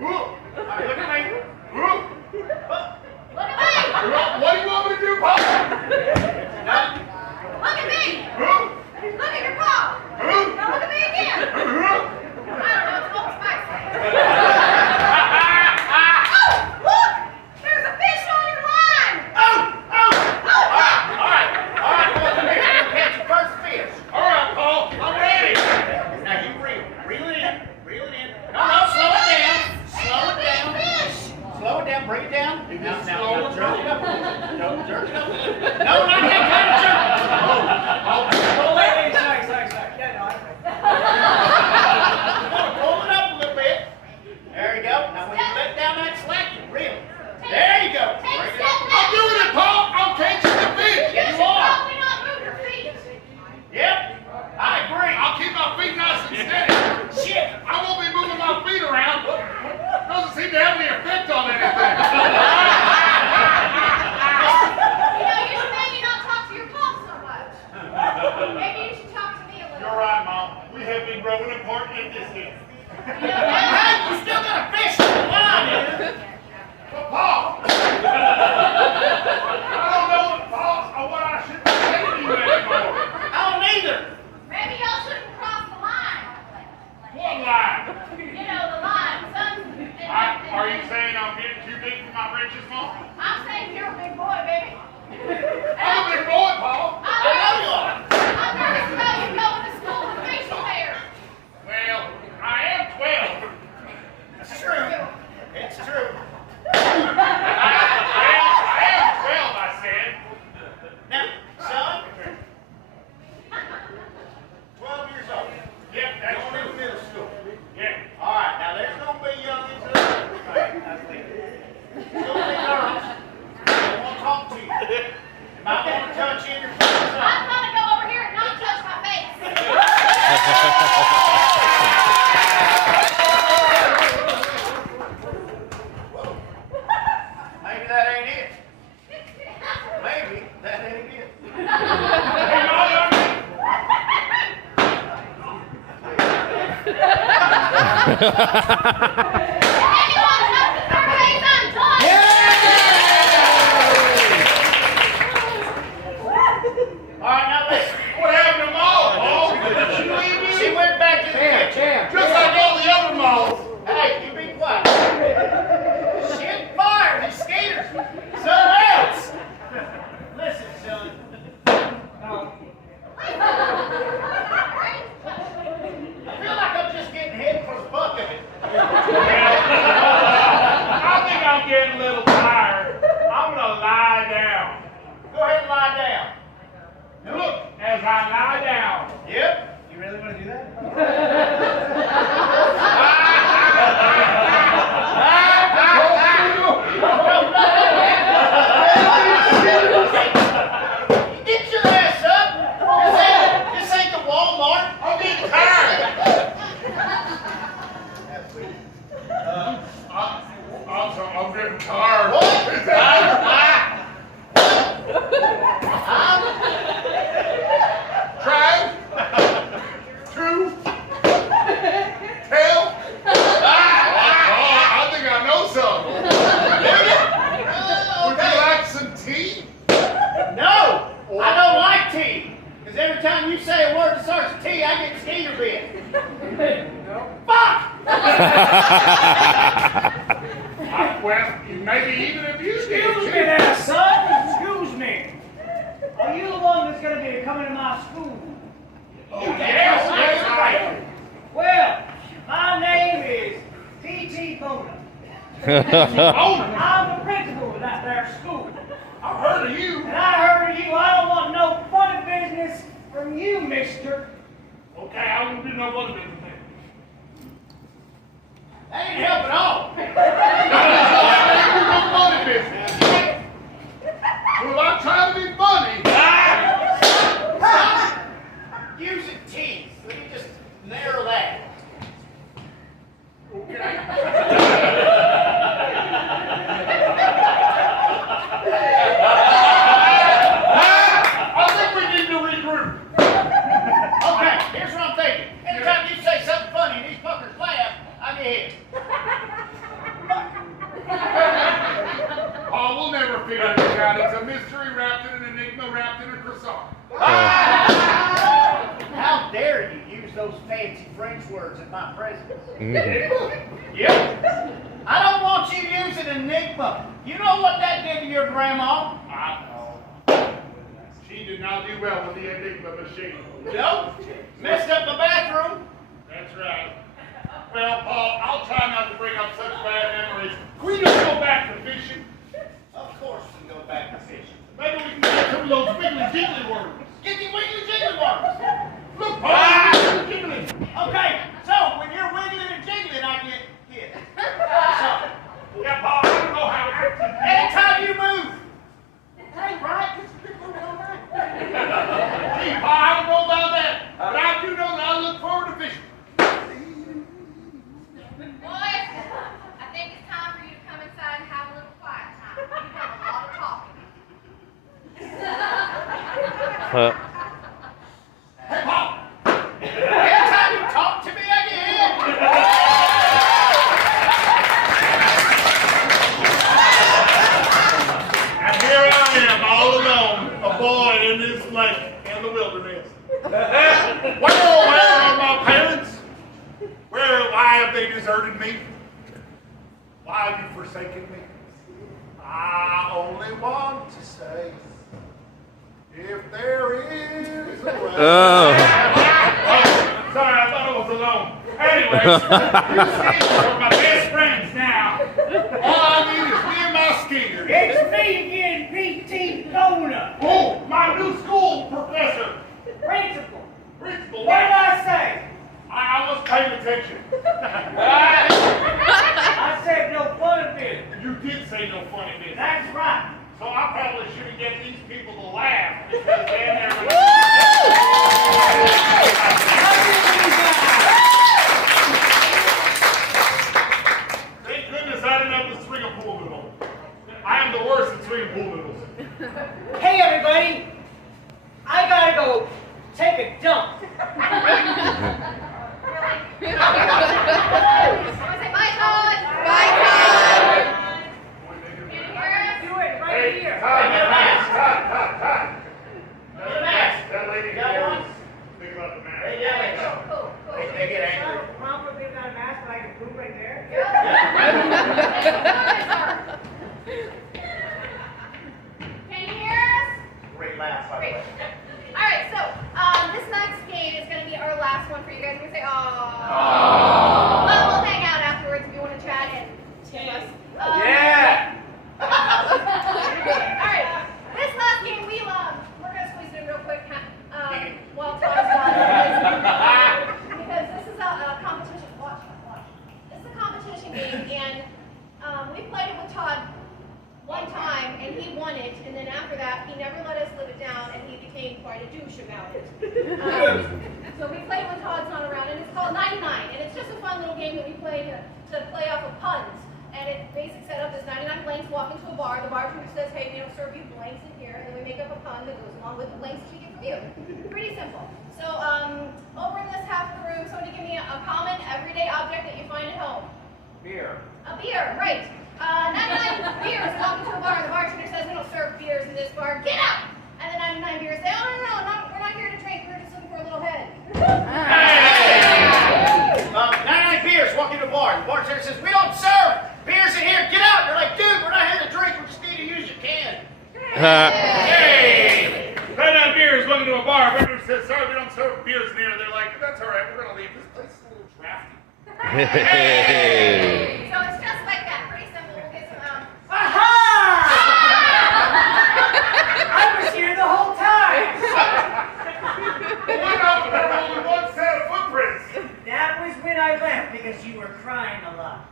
Ooh. All right, look at me. Ooh. Look at me. What do you want me to do, Pop? Look at me. Ooh. Look at your paw. Ooh. Now look at me again. Ooh. I don't know, it's Old Spice. Oh, look! There's a fish on your line! Oh! All right, boy, come here. You're gonna catch your first fish. All right, Paul. I'm ready. Now you reel it in. No, slow it down. Slow it down. Slow it down. Bring it down. Now, jerk it up a little bit. No, jerk it up a little bit. No, not that kind of jerk. Oh, wait, sorry. Yeah, no, Pull it up a little bit. There you go. Now when you let down that slack, you reel it. There you go. Bring it up. I'm doing it, Paul. I'm catching the fish. You should probably not move your feet. Yep, I agree. I'll keep my feet nice and steady. Shit. I won't be moving my feet around. Doesn't seem to have any effect on anything. You know, you should maybe not talk to your paw so much. Maybe you should talk to me a little. You're right, Mom. We have been growing apart in this game. You know, now, Hey, you still got a fish on the line. But Paul, I don't know what I should be saying to you anymore. I don't either. maybe y'all shouldn't cross the line. What line? You know, the line. Are you saying I'm getting too big for my britches, Mom? I'm saying you're a big boy, baby. I'm a big boy, Paul. I know you are. I'm nervous about you going to school with facial hair. Well, I am 12. It's true. It's true. I am 12, I said. Now, son, 12 years old. Yep, that's Going true. into middle school. Yeah. All right, now there's going to be youngins up there. There's going to be girls. They want to talk to you. They might want to touch you in your face. I'm gonna go over here and not touch my face. Maybe that ain't it. Maybe that ain't it. Hey, Mom, Anyone touches their face, I'm done. All right, now listen. what happened to Mom, Paul? Did she leave me? She went back to the kitchen. Just like all the other moms. Hey, you be quiet. Shit fired. He scared something else. Listen, son. I feel like I'm just getting hit for the buck of it. I think I'm getting a little tired. I'm gonna lie down. Go ahead and lie down. Look, as I lie down. Yep. You really want to do that? Get your ass up. This ain't the Walmart. I'm getting tired. I'm getting tired. What? Try to tell. I think I know something. Would you like some tea? No, I don't like tea. Because every time you say a word that starts with T, I get skeeter bit. Fuck! Well, maybe even if you Excuse me did. there, son. Excuse me. Are you the one that's going to be coming to my school? Yes, that's right. Well, my name is T.T. Bona. Oh, I'm the principal of that there school. I've heard of you. And I heard of you. I don't want no funny business from you, mister. Okay, I won't do no other business. That ain't helping all. Well, I'm trying to be funny. Using teeth. Let me just narrow that figured this out. It's a mystery wrapped in an enigma wrapped in a croissant. How dare you use those fancy French words in my presence? Yep. I don't want you using enigma. You know what that did to your grandma? I know. She did not do well with the enigma machine. Nope. Messed up my bathroom. That's right. Well, Paul, I'll try not to bring up such bad memories. Can we just go back to fishing? Of course we can go back to fishing. Maybe we can get some of those wiggly jiggly worms. Get the wiggly jiggly worms. Look, Paul, you're jiggling. Okay, so when you're wiggling and jiggling, I get hit. So, Yeah, Paul, I don't know how it works. anytime you move. Hey, right? Gee, Paul, I don't know about that, but I do know that I look forward to fishing. Boys, I think it's time for you to come inside and have a little quiet time. You've done a lot of talking. Hey, Paul. Anytime you talk to me, I get hit. And here I am, all alone, a boy in this lake in the wilderness. Where are my parents? Why have they deserted me? Why have you forsaken me? I only want to say, if there is a way. Oh, sorry, I thought I was alone. Anyways, you see, we're my best friends now. All I need is me and my skaters. It's me again, P.T. Bona. Oh, my new school professor. Principal. Principal. What did I say? I was paying attention. I said no funny bit. You did say no funny business. That's right. So I probably shouldn't get these people to laugh because then they're going to... Thank goodness I didn't have to swing a pool noodle. I am the worst at swinging pool noodles. Hey everybody, I gotta go take a dump. Everyone say bye, Todd. Bye, Todd. Can you hear us? Do it right Hey, here. Todd. The mask. That lady Got here one? is thinking about the mask. They get angry. Cool, cool. They get angry. Mom put me on a mask and I can poop right there. Can you hear us? Great laugh, by the Great. way. All right, so this next game is going to be our last one for you guys. We're going to say, aww. Well, we'll hang out afterwards if you want to chat and tip us. Yeah. All right, this last game we're going to squeeze it in real quick while Todd's gone. Because this is a competition. Watch. This is a competition game, and we played it with Todd one time, and he won it, and then after that, he never let us live it down, and he became quite a douche about it. So we played when Todd's not around, and it's called 99, and it's just a fun little game that we play to play off of puns. And its basic setup is 99 blanks walk into a bar. The bartender says, hey, we don't serve you blanks in here, and then we make up a pun that goes along with the blanks that we get from you. Pretty simple. So over in this half of the room, somebody give me a common everyday object that you find at home. Beer. A beer, right. 99 beers walk into a bar, and the bartender says, we don't serve beers in this bar. Get out! And the 99 beers say, oh, no, we're not here to drink. We're just looking for a little head. Hey! 99 beers walk into a bar. The bartender says, we don't serve beers in here. Get out! They're like, dude, we're not here to drink. We just need to use your can. Hey! 99 beers looking to a bar. Bartender says, sorry, we don't serve beers in here. They're like, that's all right. We're going to leave. This place is a little crafty. Hey. So it's just like that. Pretty simple. We'll get some, Aha! I was here the whole time. Why not? There were only one set of footprints. That was when I left because you were crying a lot.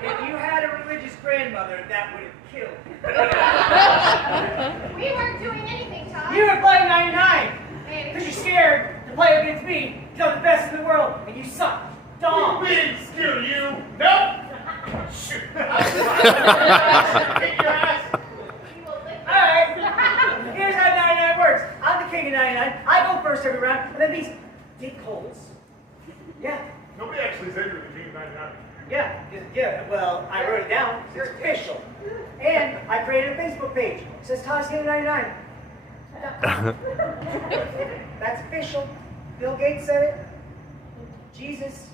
If you had a religious grandmother, that would have killed you. we weren't doing anything, Todd. You were playing 99 Maybe. because you're scared to play against me. You're the best in the world, and you suck. Dom. We ain't scared of you. Nope. Shoot. Kick your ass. We will live. Alright. Here's how 99 works. I'm the king of 99. I go first every round, and then these dick holes. Yeah. Nobody actually said you're the king of 99. Yeah. Because Yeah, well, I wrote it down. It's official. And I created a Facebook page. It says Todd's Game 99. That's official. Bill Gates said it. Jesus.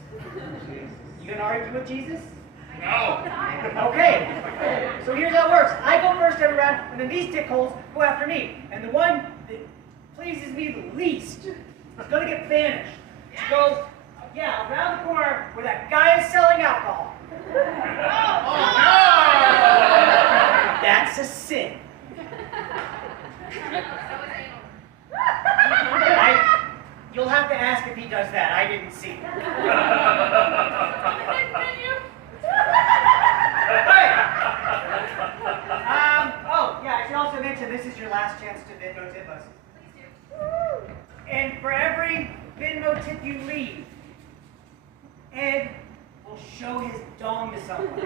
You gonna argue with Jesus? No. Okay. So here's how it works. I go first every round, and then these dickholes go after me. And the one that pleases me the least is gonna get banished. To go, around the corner where that guy is selling alcohol. That's a sin. You'll have to ask if he does that. I didn't see it. I should also mention this is your last chance to Venmo tip us. Please do. And for every Venmo tip you leave, Ed will show his dong to someone. No,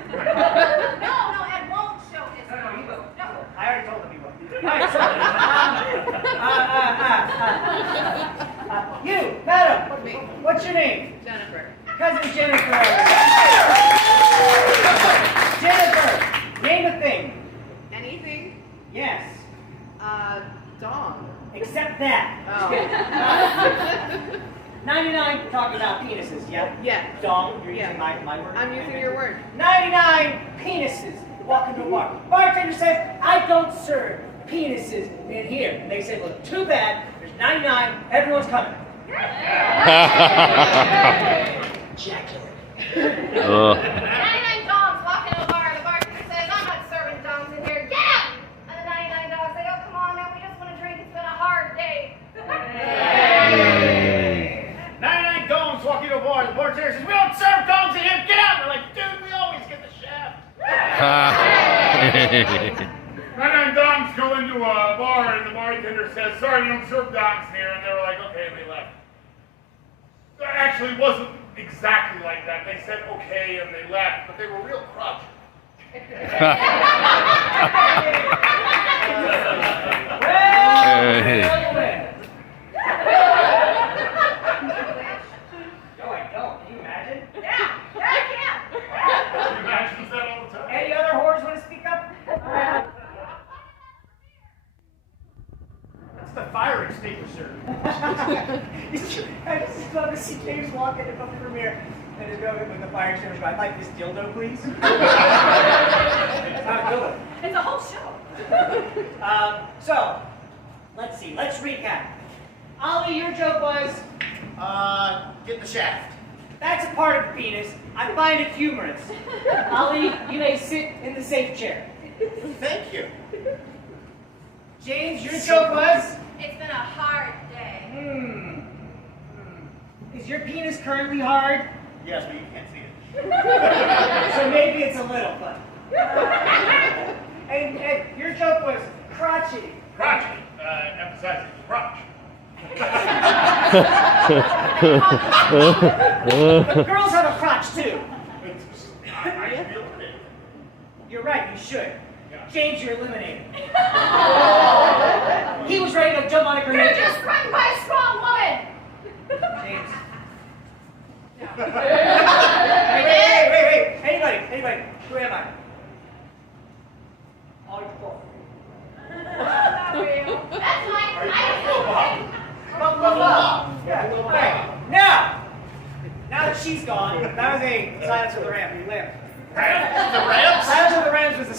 Ed won't show his. No, he will. No. I already told him he will. All right, so, you, madam, what's your name? Jennifer. Cousin Jennifer. Jennifer, name a thing. Anything? Yes. Dong. Except that. Oh. 99, talking about penises, yeah? Yeah. Dong, you're Yeah. using my word? I'm using your word. 99 penises walk into a bar. Bartender says, I don't serve penises in here. And they say, well, too bad. There's 99. Everyone's coming. Ejaculate. 99 dogs walk into a bar. The bartender says, I'm not serving dogs in here. Get out! And the 99 dogs say, oh, come on, man. We just want to drink. It's been a hard day. 99 dogs walk into a bar. The bartender says, we don't serve dogs in here. Get out! They're like, dude, we always get the shaft. 99 dogs go into a bar and the bartender says, sorry, we don't serve dogs here. And they were like, okay, and they left. Actually, it wasn't exactly like that. They said okay and they left, but they were real crotchety. No, I don't. Can you imagine? Yeah, I can. He imagines that all the time. Any other whores want to speak up? That's the fire extinguisher. I just love to see James walk into the premiere and just go with the fire extinguisher. I'd like this dildo, please. It's not a dildo. It's a whole show. So, let's see. Let's recap. Ollie, your joke was, Get the shaft. that's a part of the penis. I find it humorous. Ollie, you may sit in the safe chair. Thank you. James, your joke was, It's been a hard day. Is your penis currently hard? Yes, but you can't see it. So maybe it's a little, but. And your joke was crotchety. Crotchety, emphasizing the crotch. But girls have a crotch too. I feel it. You're right, you should. Yeah. James, you're eliminated. He was ready to jump on a You're grenade. just threatened by a strong woman. James. Wait. Anybody. Who am I? Ollie Paul. Not real. That's mine. I Bob. Yeah. All right. Now that she's gone, that was a Silence of the Rams. You live. The Rams? Silence of the Rams was the.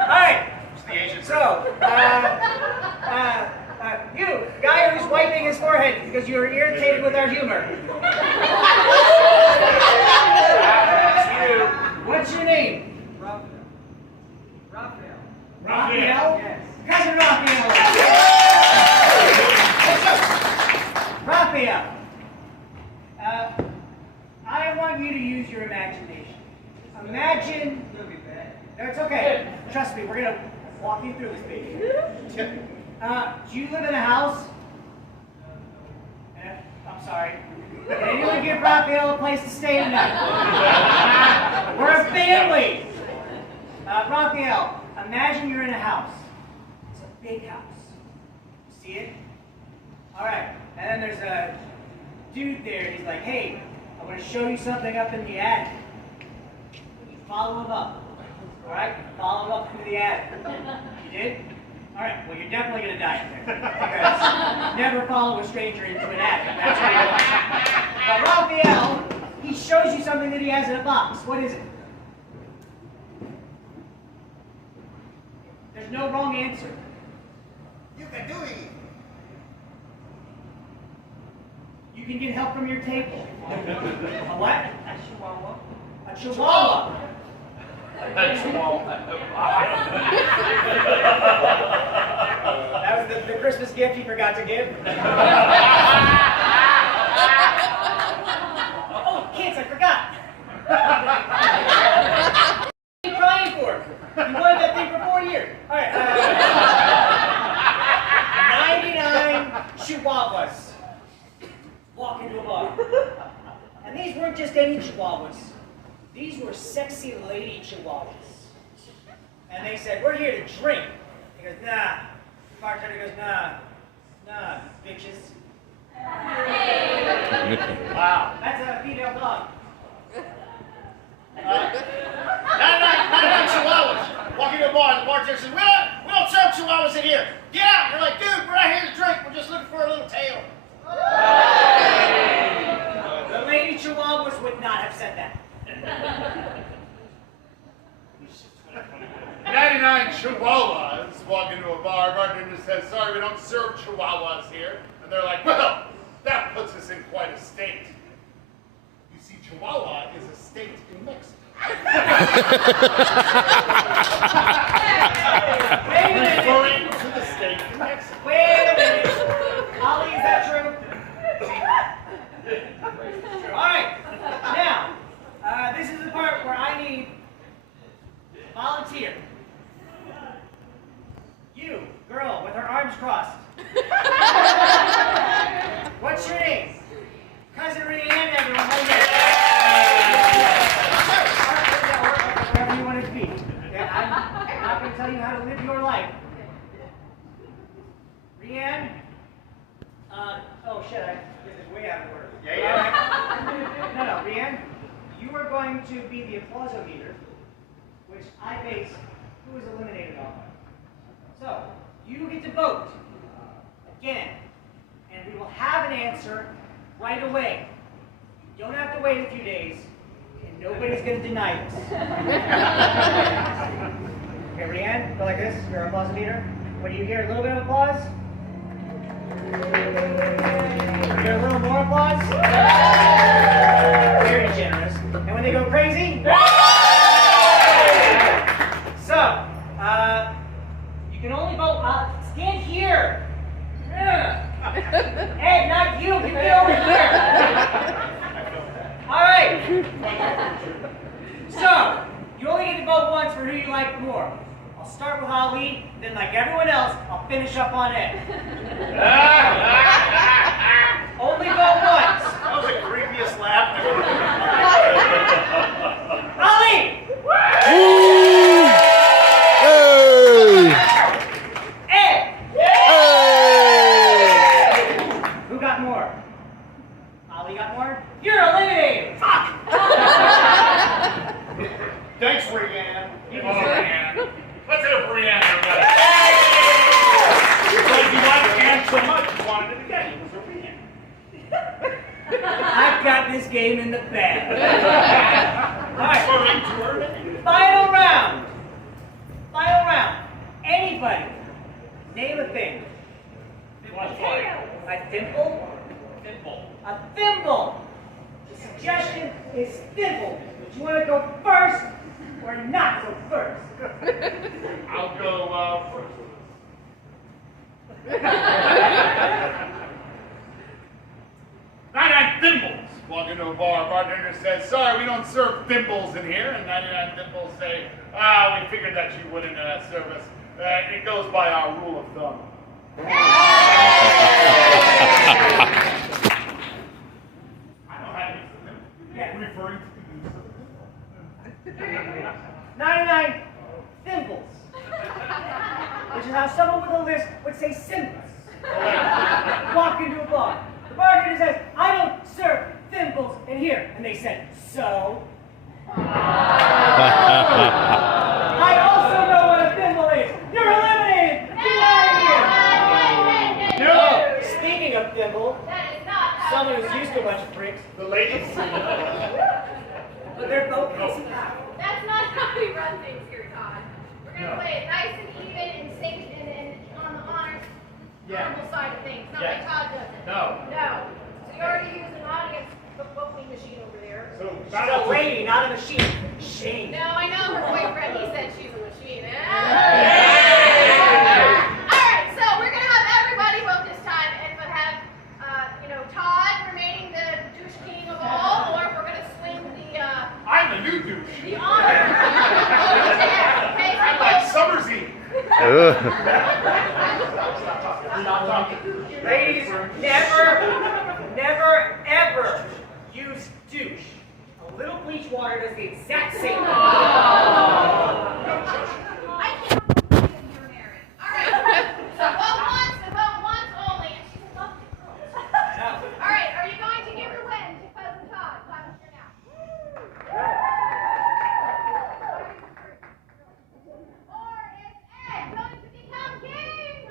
All right. It's the Asian. So, you, guy who's wiping his forehead because you were irritated with our humor. That's you. What's your name? Raphael? Yes. Cousin Raphael. Raphael. I want you to use your imagination. Imagine. No, it's okay. Trust me, we're going to walk you through this, baby. Do you live in a house? I'm sorry. Can anyone give Raphael a place to stay tonight? We're a family. Raphael, imagine you're in a house. It's a big house. See it? All right. And then there's a dude there. He's like, hey, I'm going to show you something up in the attic. You follow him up. All right? Follow him up into the attic. You did? All right. Well, you're definitely going to die in there. Because never follow a stranger into an attic. That's what you want. But Raphael, he shows you something that he has in a box. What is it? There's no wrong answer. You can do it. You can get help from your table. A what? A chihuahua. A chihuahua. That was the Christmas gift you forgot to give. Oh, kids, I forgot. What are you crying for? You wanted that thing for 4 years. All right. 99 chihuahuas walk into a bar. And these weren't just any chihuahuas. These were sexy lady chihuahuas. And they said, we're here to drink. He goes, nah. The bartender goes, nah, bitches. Wow. That's a female dog. 99 chihuahuas. Walk into a bar, and the bartender says, we don't serve chihuahuas in here. Get out. You're like, dude, we're not here to drink. We're just looking for a little tail. The lady chihuahuas would not have said that. 99 chihuahuas walk into a bar. Bartender says, sorry, we don't serve chihuahuas here. And they're like, well, that puts us in quite a state. You see, Chihuahua is a state in Mexico. Wait a minute. Referring to the state in Mexico. Wait a minute. Ollie, is that true? True. All right. Now, this is the part where I need a volunteer. You, girl, with her arms crossed. What's your name? Cousin Rianne, everyone. Right there. Wherever you want to be. Yeah, I'm not going to tell you how to live your life. Rianne? Oh shit, this is way out of order. Yeah. No, Rianne, you are going to be the applausometer, which I base who is eliminated on. So, you get to vote again, and we will have an answer right away. You don't have to wait a few days, and nobody's going to deny this. Okay, Rianne, go like this. You're our applausometer. When you hear a little bit of applause, you hear a little more applause. Very generous. And when they go crazy, so you can only vote. Stand here. Ed, not you. Get me over here. All right. So you only get to vote once for who you like more. I'll start with Ali, then like everyone else, I'll finish up on Ed. Only vote once. That was the creepiest laugh I've ever heard. Ali! Ed! Who got more? Ali got more? You're eliminated! Fuck! Thanks, Rianne. Rianne. Let's hear it for Rianne, everybody. Because you liked Anne so much, you wanted it again. It was a Rianne. I've got this game in the bag. All right. Final round. Final round. Anybody, name a thing. A thimble? A thimble. The suggestion is thimble. Do you want to go first or not go first? I'll go first. 99 thimbles walk into a bar. Bartender says, sorry, we don't serve thimbles in here. And 99 thimbles say, we figured that you wouldn't serve us. It goes by our rule of thumb. I don't have any for them. Yeah. Referring to the use of the thimble. 99 thimbles. Which is how someone with a list would say symbols. Walk into a bar. The bartender says, I don't serve thimbles in here. And they said, so? I also know what a thimble is. You're eliminated. Get out of here. No. Speaking of thimble, someone who's used to a bunch of tricks. The ladies. But they're both kissing now. That's not how we run things here, Todd. We're going to play it nice and even and sync and on the honors normal side of things. Not like Todd does it. No. No. So you already used an audience voting machine over there. So, She's a lady, not a machine. Shame. No, I know her boyfriend. He said she's a machine. All right, so we're going to have everybody vote this time and we'll have, Todd remaining the douche king of all, or if we're going to swing the... I'm the new douche. The honor. Okay, I'm like Summer's Eve. Stop talking. Ladies, never, ever use douche. A little bleach water does the exact same thing. I can't believe you're married. All right, so vote once and vote once only, and she's a lovely girl. All right, are you going to give her win to Cousin Todd? Clap us here now. Or is Ed going to become king?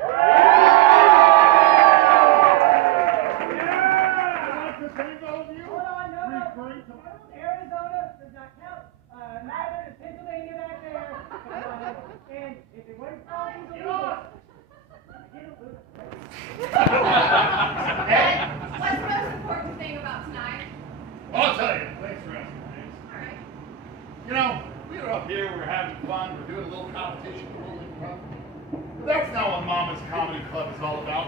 Arizona does not count. Neither does Pennsylvania back there. And if it wasn't for these illegals, Ed, what's the most important thing about tonight? I'll tell you. Thanks for asking. All right. We were up here, we're having fun, we're doing a little competition, a little improv. But that's not what Mama's Comedy Club is all about.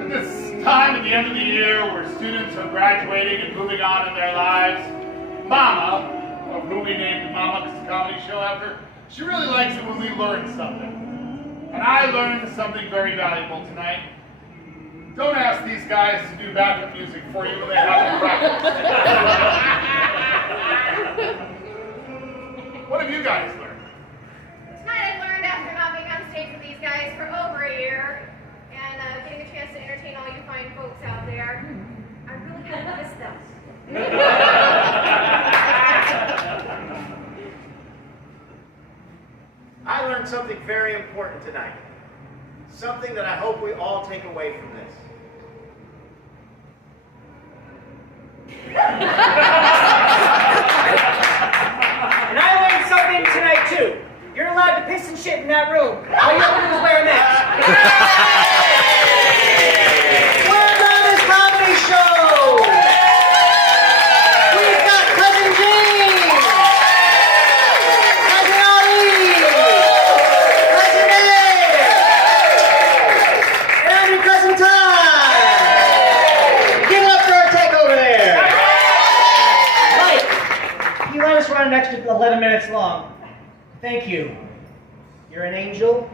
At this time at the end of the year where students are graduating and moving on in their lives, Mama, of who we named Mama because it's a comedy show after, she really likes it when we learn something. And I learned something very valuable tonight. Don't ask these guys to do backup music for you when they have to practice. What have you guys learned? Tonight I learned after not being on stage with these guys for over a year and getting a chance to entertain all you fine folks out there, I really kind of miss them. I learned something very important tonight. Something that I hope we all take away from this. And I learned something tonight too. You're allowed to piss and shit in that room. All you have to do is wear a mask. We're Mama's Comedy Show! We've got Cousin James! Cousin Ali! Cousin Ed! And I'm your Cousin Todd! Give it up for our tech over there! Mike, you let us run an extra 11 minutes long. Thank you. You're an angel?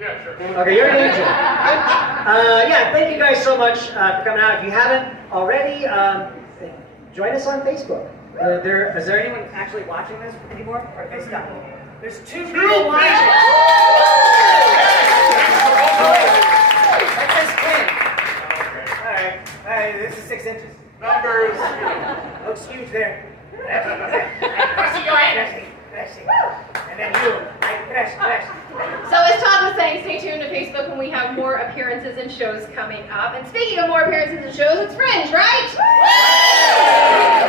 Yeah, sure. Okay, you're an angel. Yeah, thank you guys so much for coming out. If you haven't already, join us on Facebook. Is there anyone actually watching this anymore? Or have they stopped? There's 2 people watching. That says 10. All right, this is 6 inches. Numbers. Looks huge there. Pressy, go ahead. Pressy. And then you. Press. So as Todd was saying, stay tuned to Facebook when we have more appearances and shows coming up. And speaking of more appearances and shows, it's Fringe, right?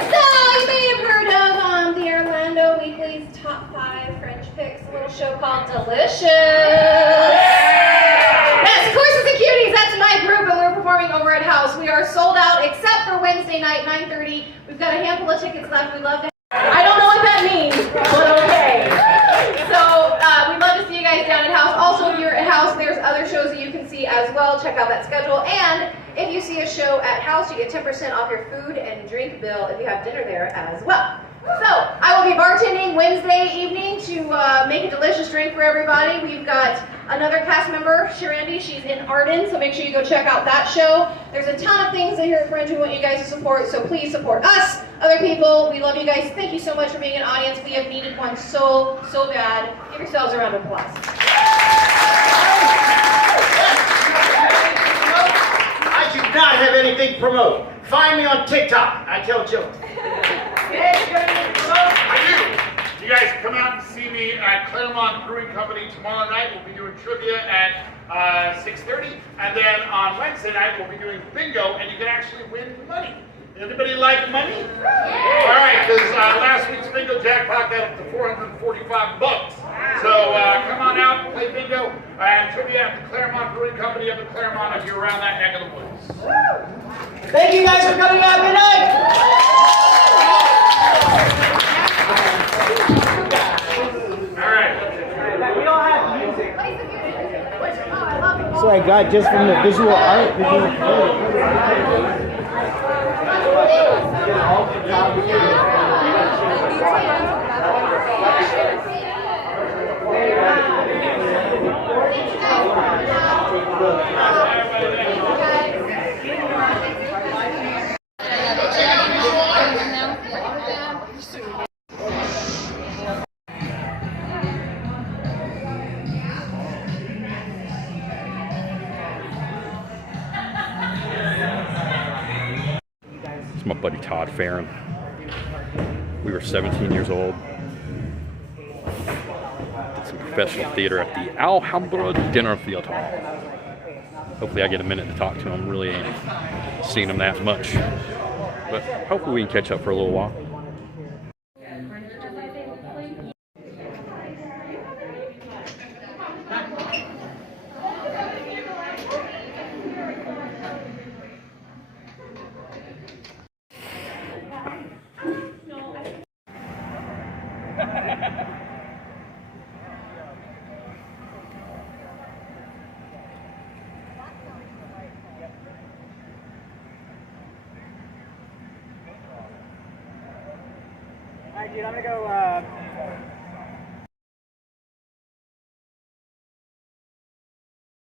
So you may have heard of the Orlando Weekly's Top 5 Fringe Picks, a little show called Delicious. Yes, of course it's the Cuties. That's my group, and we're performing over at House. We are sold out except for Wednesday night, 9:30. We've got a handful of tickets left. We'd love to. I don't know what that means, but okay. So we'd love to see you guys down at House. Also, if you're at House, there's other shows that you can see as well. Check out that schedule. And if you see a show at House, you get 10% off your food and drink bill if you have dinner there as well. So I will be bartending Wednesday evening to make a delicious drink for everybody. We've got another cast member, Jeremie. She's in Arden, so make sure you go check out that show. There's a ton of things here at Fringe we want you guys to support, so please support us, other people. We love you guys. Thank you so much for being an audience. We have needed one so bad. Give yourselves a round of applause. have anything to promote. Find me on TikTok. I tell jokes. I do. You guys come out and see me at Claremont Brewing Company tomorrow night. We'll be doing trivia at 6:30, and then on Wednesday night we'll be doing bingo, and you can actually win money. Anybody like money? Yeah. All right, because last week's bingo jackpot got up to $445. So come on out, play bingo, and trivia at the Claremont Brewing Company up in Claremont if you're around that neck of the woods. Thank you guys for coming out. Good night. All right. We all have music. So I got just from the visual art. It's my buddy Todd Farron. We were 17 years old. Did some professional theater at the Alhambra Dinner Theater. Hopefully I get a minute to talk to him. Really ain't seen him that much. But hopefully we can catch up for a little while. Alright, dude, I'm gonna go